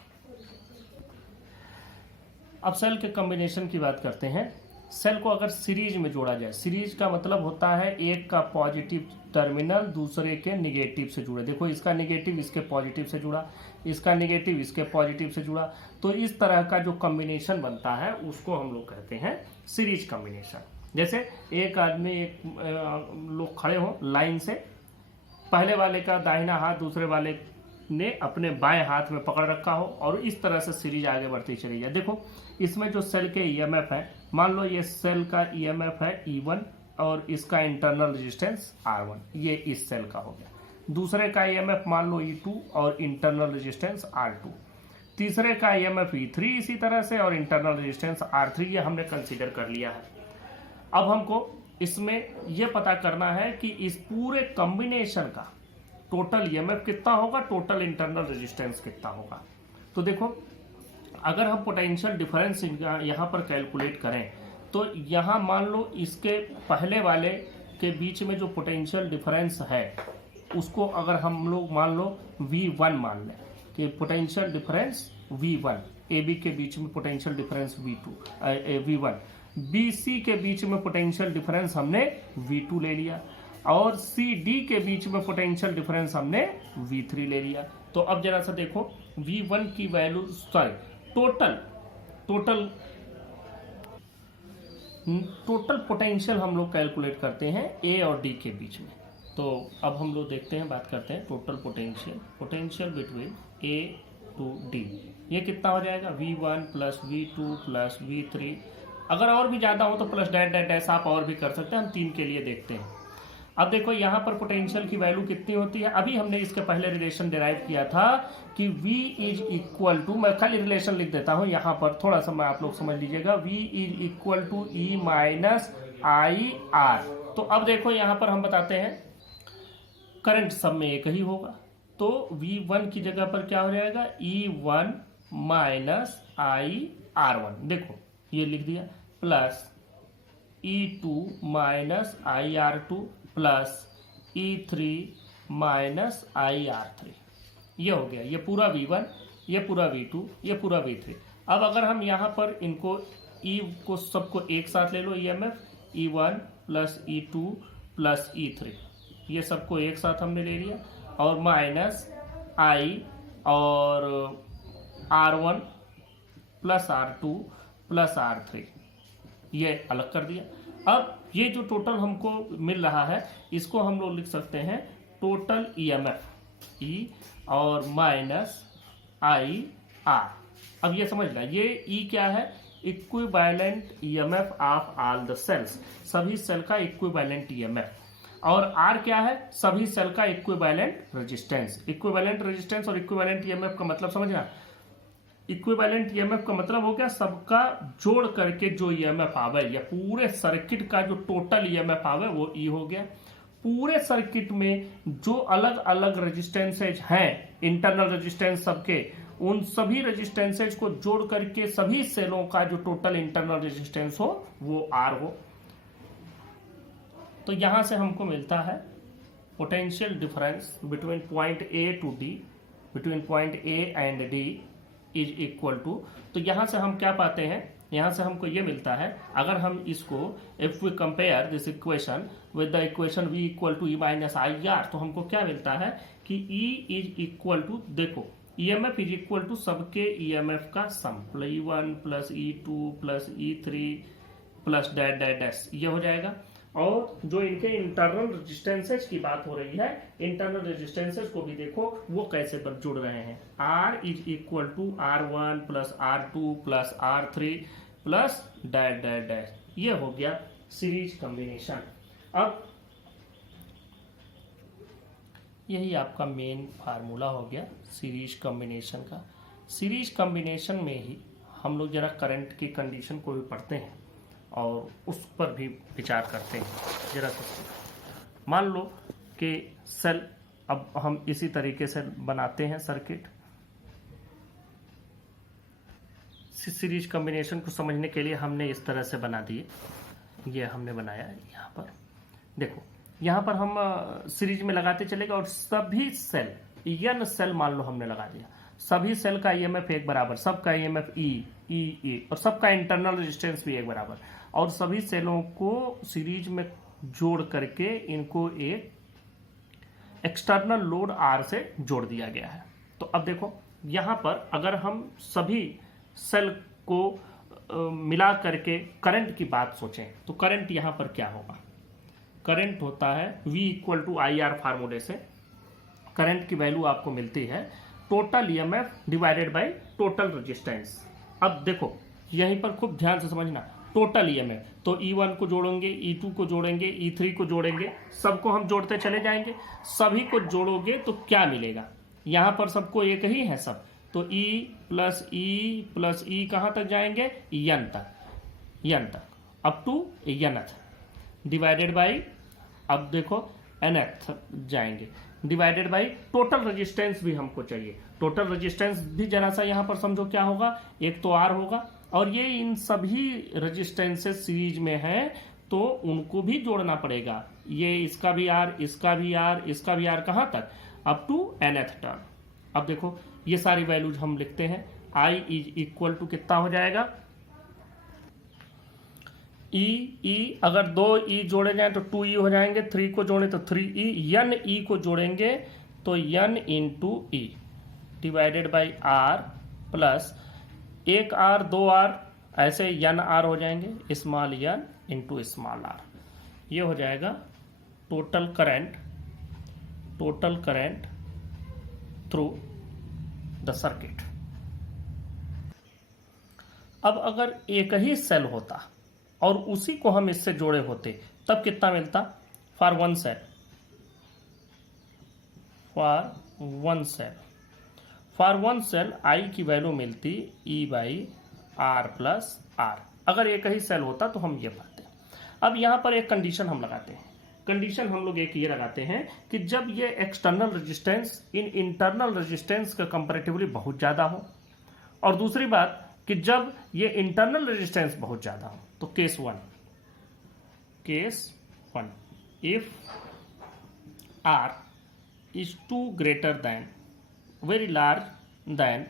अब cell के combination की बात करते हैं। Cell को अगर series में जोड़ा जाए, सीरीज का मतलब होता है एक का पॉजिटिव टर्मिनल दूसरे के निगेटिव से जुड़े। देखो इसका निगेटिव इसके पॉजिटिव से जुड़ा, इसका निगेटिव इसके पॉजिटिव से जुड़ा, तो इस तरह का जो कॉम्बिनेशन बनता है उसको हम लोग कहते हैं सीरीज कॉम्बिनेशन। जैसे एक आदमी, एक लोग खड़े हो लाइन से, पहले वाले का दाहिना हाथ दूसरे वाले ने अपने बाएं हाथ में पकड़ रखा हो और इस तरह से सीरीज आगे बढ़ती चली जाए। देखो इसमें जो सेल के ईएमएफ है, मान लो ये सेल का ईएमएफ है E1 और इसका इंटरनल रेजिस्टेंस R1, ये इस सेल का हो गया। दूसरे का ईएमएफ मान लो E2 और इंटरनल रेजिस्टेंस R2। तीसरे का ईएमएफ E3 इसी तरह से और इंटरनल रेजिस्टेंस R3, ये हमने कंसीडर कर लिया है। अब हमको इसमें यह पता करना है कि इस पूरे कॉम्बिनेशन का टोटल ईएमएफ कितना होगा, टोटल इंटरनल रेजिस्टेंस कितना होगा। तो देखो अगर हम पोटेंशियल डिफरेंस यहाँ पर कैलकुलेट करें तो यहाँ मान लो इसके पहले वाले के बीच में जो पोटेंशियल डिफरेंस है उसको अगर हम लोग मान लो V1 मान लें कि पोटेंशियल डिफरेंस V1, AB के बीच में पोटेंशियल डिफरेंस V1, BC के बीच में पोटेंशियल डिफरेंस हमने V2 ले लिया और CD के बीच में पोटेंशियल डिफरेंस हमने V3 ले लिया। तो अब जरा सा देखो V1 की वैल्यू, सॉरी टोटल पोटेंशियल हम लोग कैलकुलेट करते हैं A और D के बीच में। तो अब हम लोग देखते हैं, बात करते हैं total potential between A to D, ये कितना हो जाएगा, V1 plus V2 plus V3। अगर और भी ज़्यादा हो तो प्लस डैट डैट ऐसा आप और भी कर सकते हैं, हम 3 के लिए देखते हैं। अब देखो यहाँ पर पोटेंशियल की वैल्यू कितनी होती है, अभी हमने इसके पहले रिलेशन डिराइव किया था कि V इज इक्वल टू, मैं खाली रिलेशन लिख देता हूँ यहाँ पर, थोड़ा सा मैं आप लोग समझ लीजिएगा, V is equal to E minus I R. तो अब देखो यहाँ पर हम बताते हैं करंट सब में एक ही होगा, तो V1 की जगह पर क्या हो जाएगा, E1 माइनस आई R1, देखो ये लिख दिया, प्लस E2 माइनस आई R2 प्लस E3 माइनस आई R3। ये हो गया, ये पूरा V1, ये पूरा V2, ये पूरा V3। अब अगर हम यहाँ पर इनको E को सबको एक साथ ले लो, EMF E1 plus E2 plus E3, ये सबको एक साथ हमने ले लिया, और माइनस I और R1 plus R2 plus R3, ये अलग कर दिया। अब ये जो टोटल हमको मिल रहा है, इसको हम लोग लिख सकते हैं टोटल EMF E और माइनस IR। अब ये समझना, ये E क्या है, equivalent EMF of all the cells, सभी सेल का इक्विवेलेंट EMF। और R क्या है, सभी सेल का इक्विवेलेंट रेजिस्टेंस। इक्विवेलेंट रेजिस्टेंस और इक्विवेलेंट EMF का मतलब समझना, इक्विवेलेंट EMF का मतलब हो गया सबका जोड़ करके जो EMF आवे, या पूरे सर्किट का जो टोटल EMF आवे वो E हो गया। पूरे सर्किट में जो अलग अलग रेजिस्टेंसेज हैं, इंटरनल रेजिस्टेंस सबके, उन सभी रेजिस्टेंसेज को जोड़ करके सभी सेलों का जो टोटल इंटरनल रेजिस्टेंस हो वो R हो। तो यहां से हमको मिलता है potential difference between point A to D, between point A and D is equal to. तो यहां से हम क्या पाते हैं, यहां से हमको ये मिलता है, अगर हम इसको if we compare this equation with the equation V equal to E minus IR, तो हमको क्या मिलता है कि E इज इक्वल टू, देखो EMF इज इक्वल टू सबके EMF का sum, E1 plus E2 plus E3 plus dot dot dash, ये हो जाएगा। और जो इनके इंटरनल रेजिस्टेंसेज की बात हो रही है, इंटरनल रेजिस्टेंसेज को भी देखो वो कैसे पर जुड़ रहे हैं, R is equal to R1 plus R2 plus R3 plus dot dot dash, ये हो गया सीरीज कॉम्बिनेशन। अब यही आपका मेन फार्मूला हो गया सीरीज कॉम्बिनेशन का। सीरीज कॉम्बिनेशन में ही हम लोग जरा करंट की कंडीशन को भी पढ़ते हैं और उस पर भी विचार करते हैं जरा सा। मान लो कि सेल, अब हम इसी तरीके से बनाते हैं सर्किट। सीरीज कॉम्बिनेशन को समझने के लिए हमने इस तरह से बना दिए, ये हमने बनाया है। यहाँ पर देखो, यहाँ पर हम सीरीज में लगाते चलेगा और सभी सेल, n सेल मान लो हमने लगा दिया, सभी सेल का EMF एक बराबर, सबका EMF E और सबका इंटरनल रेजिस्टेंस भी एक बराबर, और सभी सेलों को सीरीज में जोड़ करके इनको एक एक्सटर्नल लोड R से जोड़ दिया गया है। तो अब देखो यहाँ पर अगर हम सभी सेल को मिला करके करंट की बात सोचें, तो करंट यहाँ पर क्या होगा, करंट होता है V इक्वल टू IR फार्मूले से करंट की वैल्यू आपको मिलती है total EMF divided by total resistance. अब देखो यहीं पर खूब ध्यान से समझना, टोटल EMF, तो E1 को जोड़ेंगे, E2 को जोड़ेंगे, E3 को जोड़ेंगे, सबको हम जोड़ते चले जाएंगे। सभी को जोड़ोगे तो क्या मिलेगा, यहाँ पर सबको एक ही है सब, तो E प्लस E कहाँ तक जाएंगे, n तक up to nth, divided by, अब देखो nth जाएंगे, डिवाइडेड बाई टोटल रेजिस्टेंस भी हमको चाहिए। टोटल रेजिस्टेंस भी जरा सा यहाँ पर समझो क्या होगा, एक तो R होगा, और ये इन सभी रेजिस्टेंसेस सीरीज में है तो उनको भी जोड़ना पड़ेगा। ये इसका भी R, इसका भी R, इसका भी R, कहाँ तक, अप टू nth टर्म। अब देखो ये सारी वैल्यूज हम लिखते हैं, I इज इक्वल टू कितना हो जाएगा, E अगर 2 E जोड़े जाएं तो 2E हो जाएंगे, 3 को जोड़े तो 3E, n E को जोड़ेंगे तो n into E divided by R plus एक R 2 R, ऐसे n R हो जाएंगे, small n into small r, ये हो जाएगा total current through the circuit. अब अगर एक ही सेल होता और उसी को हम इससे जोड़े होते तब कितना मिलता, फॉर वन सेल I की वैल्यू मिलती E by R plus R। अगर एक ही सेल होता तो हम ये पाते। अब यहाँ पर एक कंडीशन हम लगाते हैं, कंडीशन हम लोग एक ये लगाते हैं कि जब ये external resistance in internal resistance का कंपैरेटिवली बहुत ज़्यादा हो, और दूसरी बात कि जब ये इंटरनल रेजिस्टेंस बहुत ज़्यादा हो। तो case one, if R is 2 greater than very large then,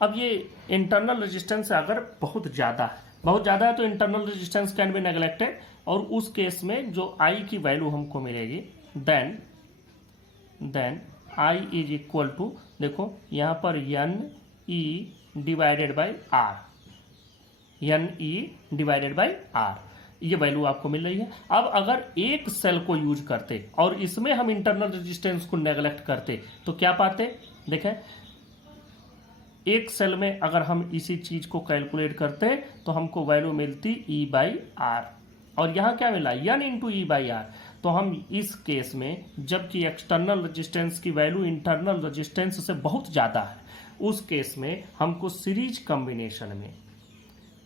अब ये इंटरनल रेजिस्टेंस अगर बहुत ज़्यादा है तो internal resistance can be neglected, और उस केस में जो आई की वैल्यू हमको मिलेगी then I is equal to, देखो यहाँ पर n E divided by R, n E divided by R, ये वैल्यू आपको मिल रही है। अब अगर एक सेल को यूज करते और इसमें हम इंटरनल रेजिस्टेंस को नेग्लेक्ट करते तो क्या पाते, देखें एक सेल में अगर हम इसी चीज को कैलकुलेट करते तो हमको वैल्यू मिलती ई बाई आर, और यहाँ क्या मिला n into E by R. तो हम इस केस में जबकि एक्सटर्नल रेजिस्टेंस की वैल्यू इंटरनल रेजिस्टेंस से बहुत ज़्यादा है, उस केस में हमको सीरीज कॉम्बिनेशन में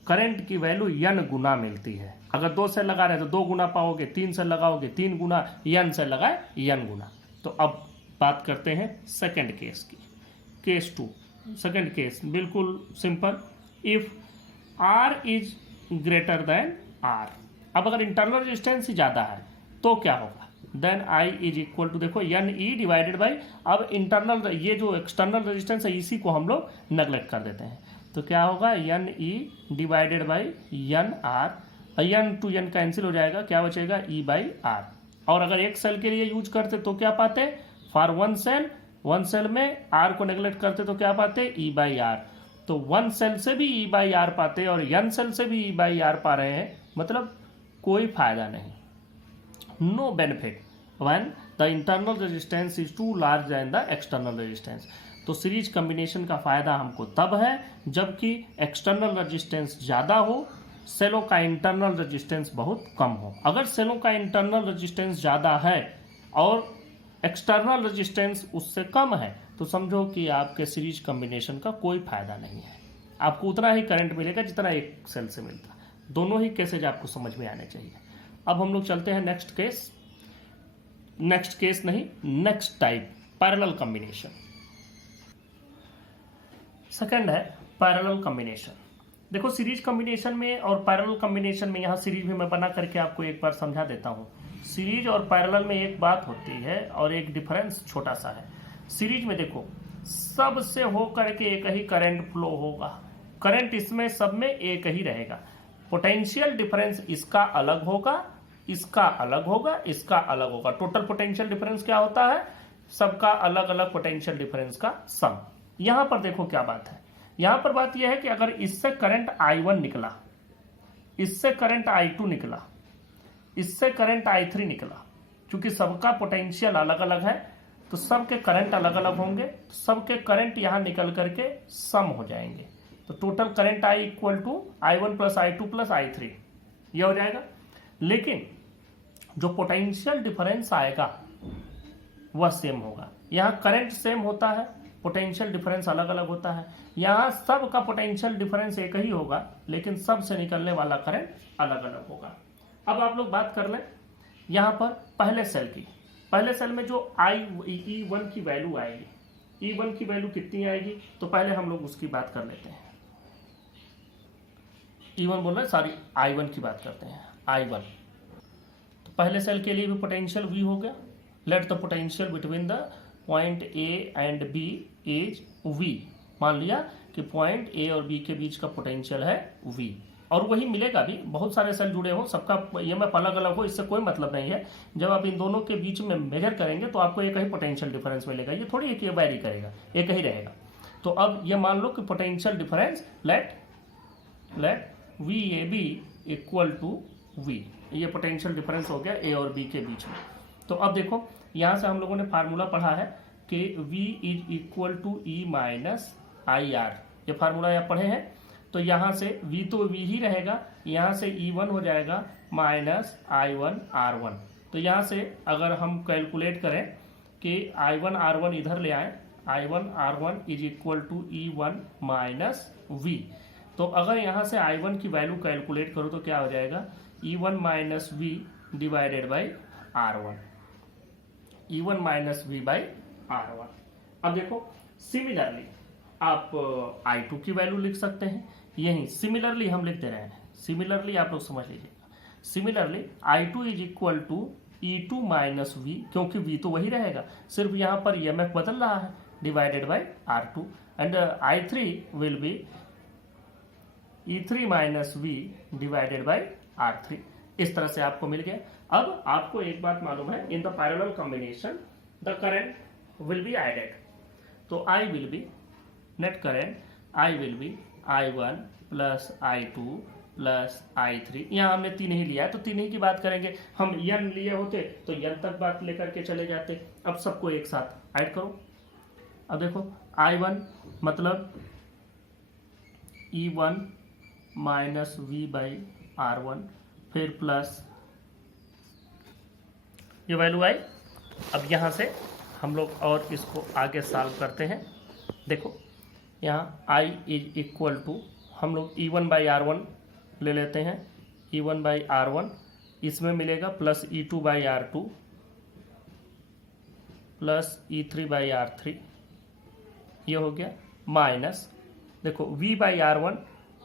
करंट की वैल्यू n गुना मिलती है। अगर 2 सेल लगा रहे तो 2 गुना पाओगे, 3 सेल लगाओगे 3 गुना, n सेल लगाए n गुना। तो अब बात करते हैं सेकंड केस की, केस 2। सेकंड केस बिल्कुल simple, if R is greater than R। अब अगर इंटरनल रेजिस्टेंस ही ज़्यादा है तो क्या होगा, then I is equal to, देखो एन ई डिवाइडेड बाई, अब इंटरनल ये जो एक्सटर्नल रेजिस्टेंस है इसी को हम लोग नेग्लेक्ट कर देते हैं, तो क्या होगा n E divided by n R, n to n cancel हो जाएगा, क्या बचेगा ई बाई आर। और अगर एक सेल के लिए यूज करते तो क्या पाते, फॉर वन सेल में आर को नेग्लेक्ट करते तो क्या पाते, ई बाई आर। तो वन सेल से भी ई बाई आर पाते और एन सेल से भी ई बाई आर पा रहे हैं, मतलब कोई फायदा नहीं, no benefit when the internal resistance is too large then the external resistance. तो सीरीज कॉम्बिनेशन का फायदा हमको तब है जबकि एक्सटर्नल रेजिस्टेंस ज़्यादा हो, सेलों का इंटरनल रेजिस्टेंस बहुत कम हो। अगर सेलों का इंटरनल रेजिस्टेंस ज़्यादा है और एक्सटर्नल रेजिस्टेंस उससे कम है तो समझो कि आपके सीरीज कॉम्बिनेशन का कोई फायदा नहीं है, आपको उतना ही करंट मिलेगा जितना एक सेल से मिलता। दोनों ही केसेज आपको समझ में आने चाहिए। अब हम लोग चलते हैं next type, parallel combination. Second है पैरेलल कॉम्बिनेशन। देखो सीरीज कॉम्बिनेशन में और पैरेलल कॉम्बिनेशन में, यहाँ सीरीज में मैं बना करके आपको एक बार समझा देता हूँ। सीरीज और पैरेलल में एक बात होती है और एक डिफरेंस छोटा सा है। सीरीज में देखो सब से हो करके एक ही करंट फ्लो होगा, करंट इसमें सब में एक ही रहेगा, पोटेंशियल डिफरेंस इसका अलग होगा, इसका अलग होगा, इसका अलग होगा। टोटल पोटेंशियल डिफरेंस क्या होता है, सबका अलग अलग पोटेंशियल डिफरेंस का सम। यहां पर देखो क्या बात है, यहां पर बात यह है कि अगर इससे करंट I1 निकला, इससे करंट I2 निकला, इससे करंट I3 निकला, क्योंकि सबका पोटेंशियल अलग अलग है तो सबके करंट अलग अलग होंगे, सबके करंट यहां निकल करके सम हो जाएंगे। तो total current I equal to I1 plus I2 plus I3 ये हो जाएगा। लेकिन जो पोटेंशियल डिफरेंस आएगा वह सेम होगा। यहाँ करंट सेम होता है, पोटेंशियल डिफरेंस अलग अलग होता है। यहाँ सब का पोटेंशियल डिफरेंस एक ही होगा लेकिन सब से निकलने वाला करंट अलग अलग होगा। अब आप लोग बात कर लें यहाँ पर पहले सेल की। पहले सेल में जो E1 की वैल्यू आएगी, E1 की वैल्यू कितनी आएगी, तो पहले हम लोग उसकी बात कर लेते हैं। E1 बोल रहे, सॉरी I1 की बात करते हैं। I1 तो पहले सेल के लिए भी पोटेंशियल V हो गया। Let the potential between the point A and B is V। मान लिया कि पॉइंट A और B के बीच का पोटेंशियल है V, और वही मिलेगा भी। बहुत सारे सेल जुड़े हो, सबका EMF अलग अलग हो, इससे कोई मतलब नहीं है। जब आप इन दोनों के बीच में मेजर करेंगे तो आपको एक ही पोटेंशियल डिफरेंस मिलेगा, ये थोड़ी है कि ये वैरी करेगा, एक ही रहेगा। तो अब ये मान लो कि potential difference let VAB equal to V, ये पोटेंशियल डिफरेंस हो गया A और B के बीच में। तो अब देखो यहाँ से हम लोगों ने फार्मूला पढ़ा है कि V is equal to E minus IR, ये फार्मूला यहाँ पढ़े हैं। तो यहाँ से V तो V ही रहेगा, यहाँ से E1 हो जाएगा माइनस I1 R1। तो यहाँ से अगर हम कैलकुलेट करें कि I1 R1 इधर ले आए, I1 R1 is equal to E1 minus V। तो अगर यहाँ से I1 की वैल्यू कैलकुलेट करो तो क्या हो जाएगा, E1 minus V divided by R1, E1 minus V by R1। अब देखो सिमिलरली आप I2 की वैल्यू लिख सकते हैं, यही सिमिलरली हम लिख दे रहे हैं। सिमिलरली आप लोग समझ लीजिएगा, similarly I2 is equal to E2 minus V, क्योंकि वी तो वही रहेगा, सिर्फ यहाँ पर EMF बदल रहा है, divided by R2 and I3 will be E3 minus V divided by R3। इस तरह से आपको मिल गया। अब आपको एक बात मालूम है, in the parallel combination the current will be added, तो I will be net current I will be I1 plus I2 plus I3। यहाँ हमने 3 ही लिया है तो 3 ही की बात करेंगे, हम n लिए होते तो n तक बात लेकर के चले जाते। अब सबको एक साथ ऐड करो। अब देखो I1 मतलब E1 minus V by R1, फिर प्लस ये वैल्यू आई। अब यहाँ से हम लोग और इसको आगे सॉल्व करते हैं। देखो यहाँ I इज इक्वल टू, हम लोग E1 बाई R1 ले लेते हैं, E1 बाई R1 इसमें मिलेगा plus E2 by R2 plus E3 by R3, ये हो गया माइनस, देखो V by R1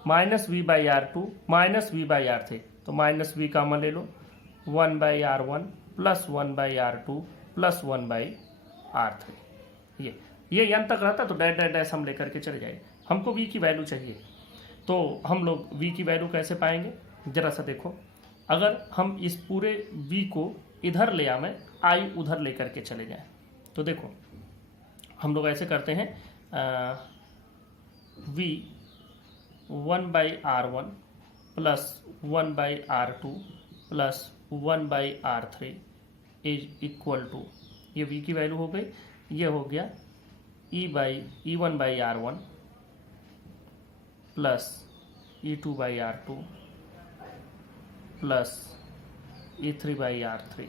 minus V by R2 minus V by R3, तो माइनस V कॉमन ले लो, 1 by R1 plus 1 by R2 plus 1 by R3। ये n तक रहता तो डैश डैश डैश हम लेकर के चले जाए। हमको V की वैल्यू चाहिए, तो हम लोग V की वैल्यू कैसे पाएंगे, जरा सा देखो। अगर हम इस पूरे V को इधर ले आवें, I उधर लेकर के चले जाएं, तो देखो हम लोग ऐसे करते हैं, V 1 by R1 plus 1 by R2 plus 1 by R3 is equal to, ये V की वैल्यू हो गई, ये हो गया E1 by R1 plus E2 by R2 plus E3 by R3,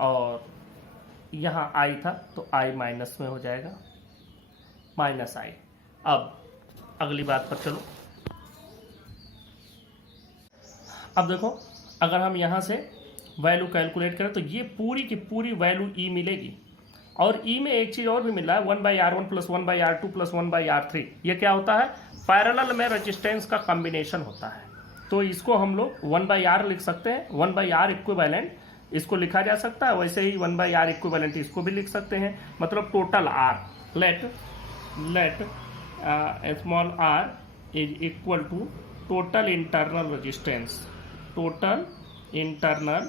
और यहाँ I था तो I माइनस में हो जाएगा, माइनस I। अब अगली बात पर चलो। अब देखो अगर हम यहाँ से वैल्यू कैलकुलेट करें तो ये पूरी की पूरी वैल्यू E मिलेगी, और E में एक चीज़ और भी मिल रहा है, 1 by R1 plus 1 by R2 plus 1 by R3। ये क्या होता है, पैरेलल में रेजिस्टेंस का कॉम्बिनेशन होता है, तो इसको हम लोग 1 बाई R लिख सकते हैं, 1 बाई R इक्विवेलेंट इसको लिखा जा सकता है, वैसे ही 1 बाई R इक्विवेलेंट इसको भी लिख सकते हैं, मतलब total R, let small r is equal to total internal resistance, total internal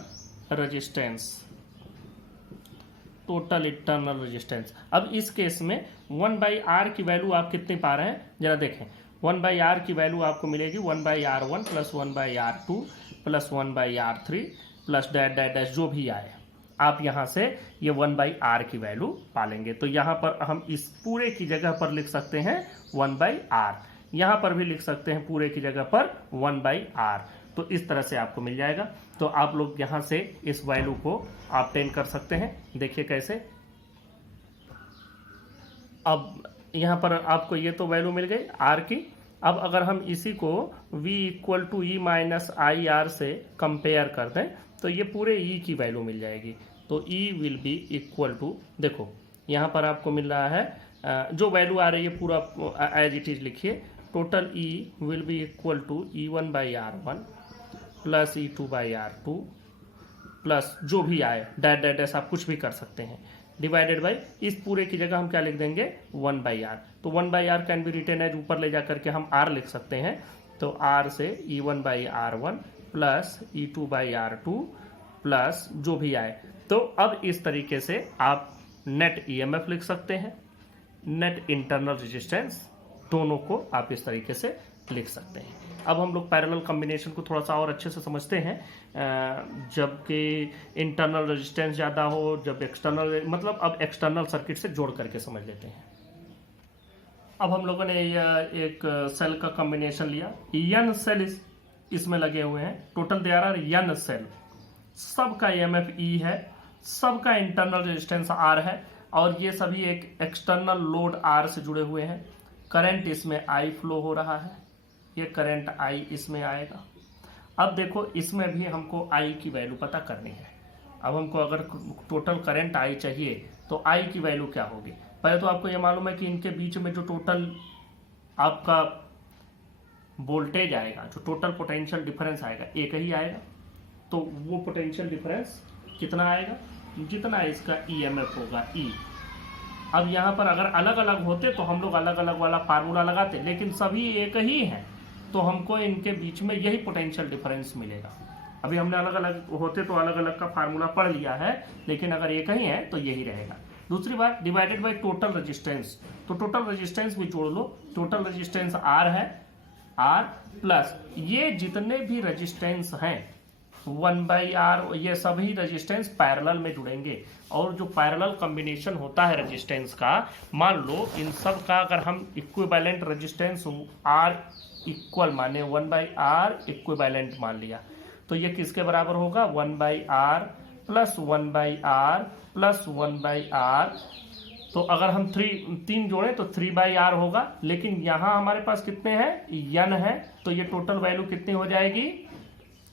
resistance. अब इस केस में 1 बाई आर की वैल्यू आप कितनी पा रहे हैं, जरा देखें। 1 बाई आर की वैल्यू आपको मिलेगी 1 by R1 plus 1 by R2 plus 1 by R3 plus dash dash dash जो भी आए, आप यहाँ से ये 1 बाई आर की वैल्यू पालेंगे। तो यहाँ पर हम इस पूरे की जगह पर लिख सकते हैं 1 बाई आर, यहाँ पर भी लिख सकते हैं पूरे की जगह पर 1 बाई आर, तो इस तरह से आपको मिल जाएगा। तो आप लोग यहाँ से इस वैल्यू को ऑब्टेन कर सकते हैं। देखिए कैसे, अब यहाँ पर आपको ये तो वैल्यू मिल गई आर की। अब अगर हम इसी को v equal to E minus I R से कंपेयर कर दें तो ये पूरे e की वैल्यू मिल जाएगी। तो e will be equal to, देखो यहाँ पर आपको मिल रहा है जो वैल्यू आ रही है पूरा एज इट इज लिखिए, total e will be equal to E1 by R1 plus E2 by R2 plus जो भी आए डैट डैट डैश आप कुछ भी कर सकते हैं, डिवाइडेड बाई इस पूरे की जगह हम क्या लिख देंगे 1 बाई आर। तो 1 by R can be written as, ऊपर ले जाकर के हम r लिख सकते हैं, तो r से E1 by R1 plus E2 by R2 plus जो भी आए। तो अब इस तरीके से आप नेट EMF लिख सकते हैं, नेट इंटरनल रेजिस्टेंस, दोनों को आप इस तरीके से लिख सकते हैं। अब हम लोग पैरेलल कॉम्बिनेशन को थोड़ा सा और अच्छे से समझते हैं, जबकि इंटरनल रेजिस्टेंस ज़्यादा हो, जब एक्सटर्नल, मतलब अब एक्सटर्नल सर्किट से जोड़ करके समझ लेते हैं। अब हम लोगों ने एक सेल का कॉम्बिनेशन लिया, n सेल इसमें लगे हुए हैं, total there are n cell, सबका EMF E है, सबका इंटरनल रेजिस्टेंस R है, और ये सभी एक एक्सटर्नल लोड R से जुड़े हुए हैं। करंट इसमें I फ्लो हो रहा है, ये करंट I इसमें आएगा। अब देखो इसमें भी हमको I की वैल्यू पता करनी है। अब हमको अगर टोटल करंट I चाहिए तो I की वैल्यू क्या होगी। पहले तो आपको ये मालूम है कि इनके बीच में जो टोटल आपका वोल्टेज आएगा, जो टोटल पोटेंशियल डिफरेंस आएगा, एक ही आएगा। तो वो पोटेंशियल डिफरेंस कितना आएगा, जितना इसका ईएमएफ होगा ई। अब यहाँ पर अगर अलग अलग होते तो हम लोग अलग अलग वाला फार्मूला लगाते, लेकिन सभी एक ही हैं तो हमको इनके बीच में यही पोटेंशियल डिफरेंस मिलेगा। अभी हमने अलग अलग होते तो अलग अलग का फार्मूला पढ़ लिया है, लेकिन अगर एक ही है तो यही रहेगा। दूसरी बात, डिवाइडेड बाय टोटल रेजिस्टेंस, तो टोटल रेजिस्टेंस भी जोड़ लो। टोटल रेजिस्टेंस आर है, आर प्लस ये जितने भी रेजिस्टेंस हैं 1/r, ये सभी रेजिस्टेंस पैरेलल में जुड़ेंगे। और जो पैरेलल कॉम्बिनेशन होता है रेजिस्टेंस का, मान लो इन सब का अगर हम इक्विवेलेंट रेजिस्टेंस आर इक्वल माने 1/r इक्विवेलेंट मान लिया, तो ये किसके बराबर होगा, 1/r plus 1/r plus 1/r। तो अगर हम तीन जोड़े तो 3/r होगा, लेकिन यहाँ हमारे पास कितने हैं, n है, तो ये टोटल वैल्यू कितनी हो जाएगी,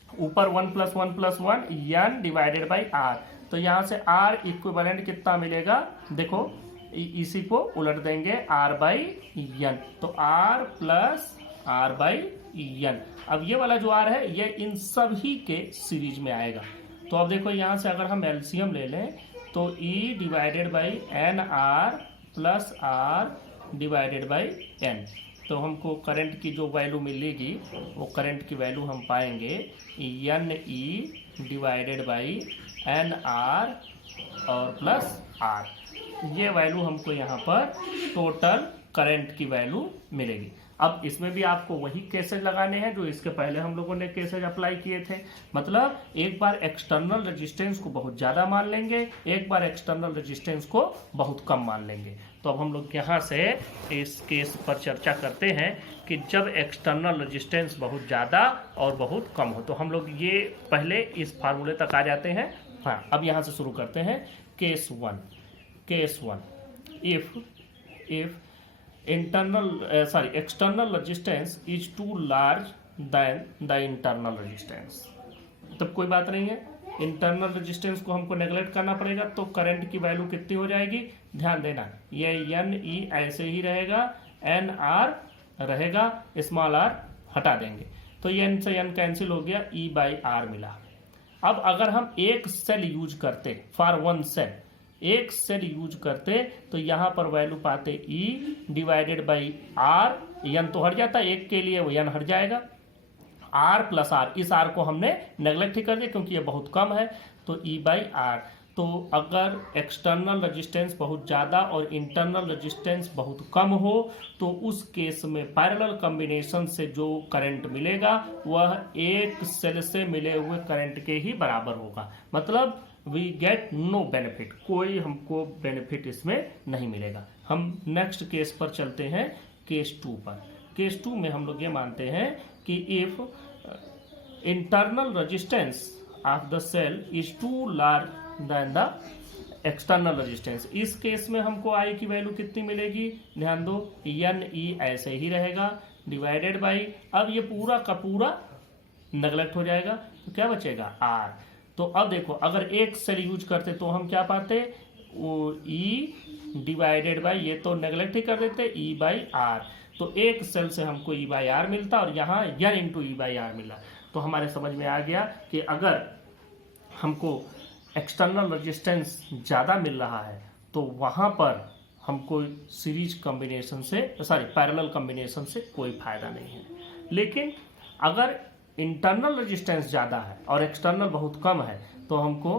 ऊपर 1 + 1 + 1 n डिवाइडेड बाई r। तो यहाँ से r इक्विवेलेंट कितना मिलेगा, देखो इसी को उलट देंगे r/n, तो r प्लस r/n। अब ये वाला जो r है ये इन सभी के सीरीज में आएगा। तो अब देखो यहाँ से अगर हम एलसीएम ले लें तो e divided by nr plus r divided by n, तो हमको करंट की जो वैल्यू मिलेगी वो करंट की वैल्यू हम पाएंगे NE डिवाइडेड बाई NR और प्लस R। ये वैल्यू हमको यहाँ पर टोटल करंट की वैल्यू मिलेगी। अब इसमें भी आपको वही केसेज लगाने हैं जो इसके पहले हम लोगों ने केसेज अप्लाई किए थे। मतलब एक बार एक्सटर्नल रेजिस्टेंस को बहुत ज़्यादा मान लेंगे, एक बार एक्सटर्नल रेजिस्टेंस को बहुत कम मान लेंगे। तो अब हम लोग यहाँ से इस केस पर चर्चा करते हैं कि जब एक्सटर्नल रेजिस्टेंस बहुत ज़्यादा और बहुत कम हो, तो हम लोग ये पहले इस फार्मूले तक आ जाते हैं। हाँ, अब यहाँ से शुरू करते हैं। Case one, if external resistance is too large than the internal resistance, तब कोई बात नहीं है, इंटरनल रेजिस्टेंस को हमको नेगलेक्ट करना पड़ेगा। तो करंट की वैल्यू कितनी हो जाएगी, ध्यान देना, ये NE ऐसे ही रहेगा, NR रहेगा, स्मॉल r हटा देंगे, तो n से n कैंसिल हो गया, E/r मिला। अब अगर हम एक सेल यूज करते, फॉर वन सेल, एक सेल यूज करते तो यहाँ पर वैल्यू पाते E divided by R, n तो हट जाता, एक के लिए वो n हट जाएगा, R प्लस R, इस R को हमने नेगलेक्ट ही कर दिया क्योंकि ये बहुत कम है, तो E/r। तो अगर एक्सटर्नल रेजिस्टेंस बहुत ज़्यादा और इंटरनल रेजिस्टेंस बहुत कम हो तो उस केस में पैरेलल कॉम्बिनेशन से जो करंट मिलेगा वह एक सेल से मिले हुए करंट के ही बराबर होगा। मतलब वी गेट नो बेनिफिट, कोई हमको बेनिफिट इसमें नहीं मिलेगा। हम नेक्स्ट केस पर चलते हैं, केस 2 पर। केस 2 में हम लोग ये मानते हैं कि if internal resistance of the cell is too large then the external resistance, इस केस में हमको I की वैल्यू कितनी मिलेगी, ध्यान दो, NE ऐसे ही रहेगा डिवाइडेड बाई, अब ये पूरा का पूरा नेगलेक्ट हो जाएगा, तो क्या बचेगा R। तो अब देखो अगर एक सेल यूज करते तो हम क्या पाते, वो E डिवाइडेड बाई, ये तो नेगलेक्ट ही कर देते, E/r, तो एक सेल से हमको E/r मिलता और यहाँ n इंटू E/r मिला। तो हमारे समझ में आ गया कि अगर हमको एक्सटर्नल रेजिस्टेंस ज़्यादा मिल रहा है तो वहाँ पर हमको सीरीज कॉम्बिनेशन से, पैरेलल कॉम्बिनेशन से कोई फायदा नहीं है। लेकिन अगर इंटरनल रेजिस्टेंस ज़्यादा है और एक्सटर्नल बहुत कम है तो हमको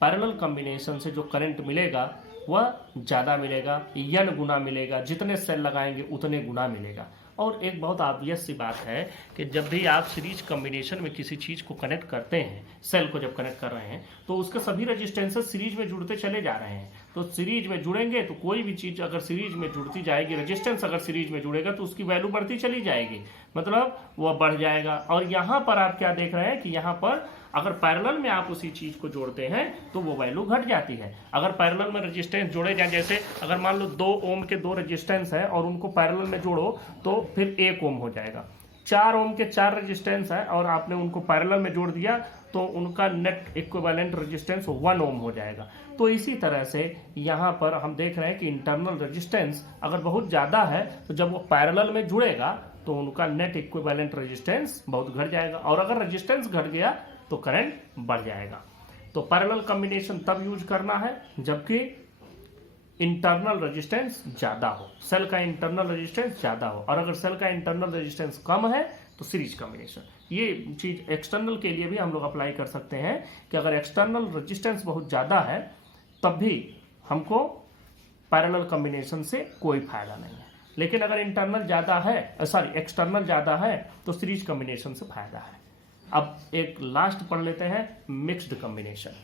पैरेलल कॉम्बिनेशन से जो करंट मिलेगा वह ज़्यादा मिलेगा, n गुना मिलेगा, जितने सेल लगाएंगे उतने गुना मिलेगा। और एक बहुत ऑब्वियस सी बात है कि जब भी आप सीरीज कॉम्बिनेशन में किसी चीज़ को कनेक्ट करते हैं, सेल को जब कनेक्ट कर रहे हैं तो उसके सभी रेजिस्टेंसेस सीरीज में जुड़ते चले जा रहे हैं। तो सीरीज में जुड़ेंगे तो कोई भी चीज़ अगर सीरीज में जुड़ती जाएगी, रेजिस्टेंस अगर सीरीज में जुड़ेगा तो उसकी वैल्यू बढ़ती चली जाएगी, मतलब वह बढ़ जाएगा। और यहाँ पर आप क्या देख रहे हैं कि यहाँ पर अगर पैरेलल में आप उसी चीज़ को जोड़ते हैं तो वो वैल्यू घट जाती है। अगर पैरेलल में रेजिस्टेंस जोड़े जाए, जैसे अगर मान लो 2 ओम के 2 रेजिस्टेंस है और उनको पैरेलल में जोड़ो तो फिर 1 ओम हो जाएगा। 4 ओम के 4 रेजिस्टेंस है और आपने उनको पैरेलल में जोड़ दिया तो उनका नेट इक्विवेलेंट रेजिस्टेंस 1 ओम हो जाएगा। तो इसी तरह से यहाँ पर हम देख रहे हैं कि इंटरनल रेजिस्टेंस अगर बहुत ज़्यादा है तो जब वो पैरेलल में जुड़ेगा तो उनका नेट इक्विवेलेंट रेजिस्टेंस बहुत घट जाएगा, और अगर रेजिस्टेंस घट गया तो करंट बढ़ जाएगा। तो पैरेलल कॉम्बिनेशन तब यूज करना है जबकि इंटरनल रेजिस्टेंस ज़्यादा हो, सेल का इंटरनल रेजिस्टेंस ज़्यादा हो, और अगर सेल का इंटरनल रेजिस्टेंस कम है तो सीरीज कॉम्बिनेशन। ये चीज़ एक्सटर्नल के लिए भी हम लोग अप्लाई कर सकते हैं कि अगर एक्सटर्नल रेजिस्टेंस बहुत ज़्यादा है तब भी हमको पैरेलल कॉम्बिनेशन से कोई फायदा नहीं है, लेकिन अगर इंटरनल ज़्यादा है, एक्सटर्नल ज़्यादा है तो सीरीज कॉम्बिनेशन से फायदा है। अब एक लास्ट पढ़ लेते हैं, मिक्स्ड कॉम्बिनेशन।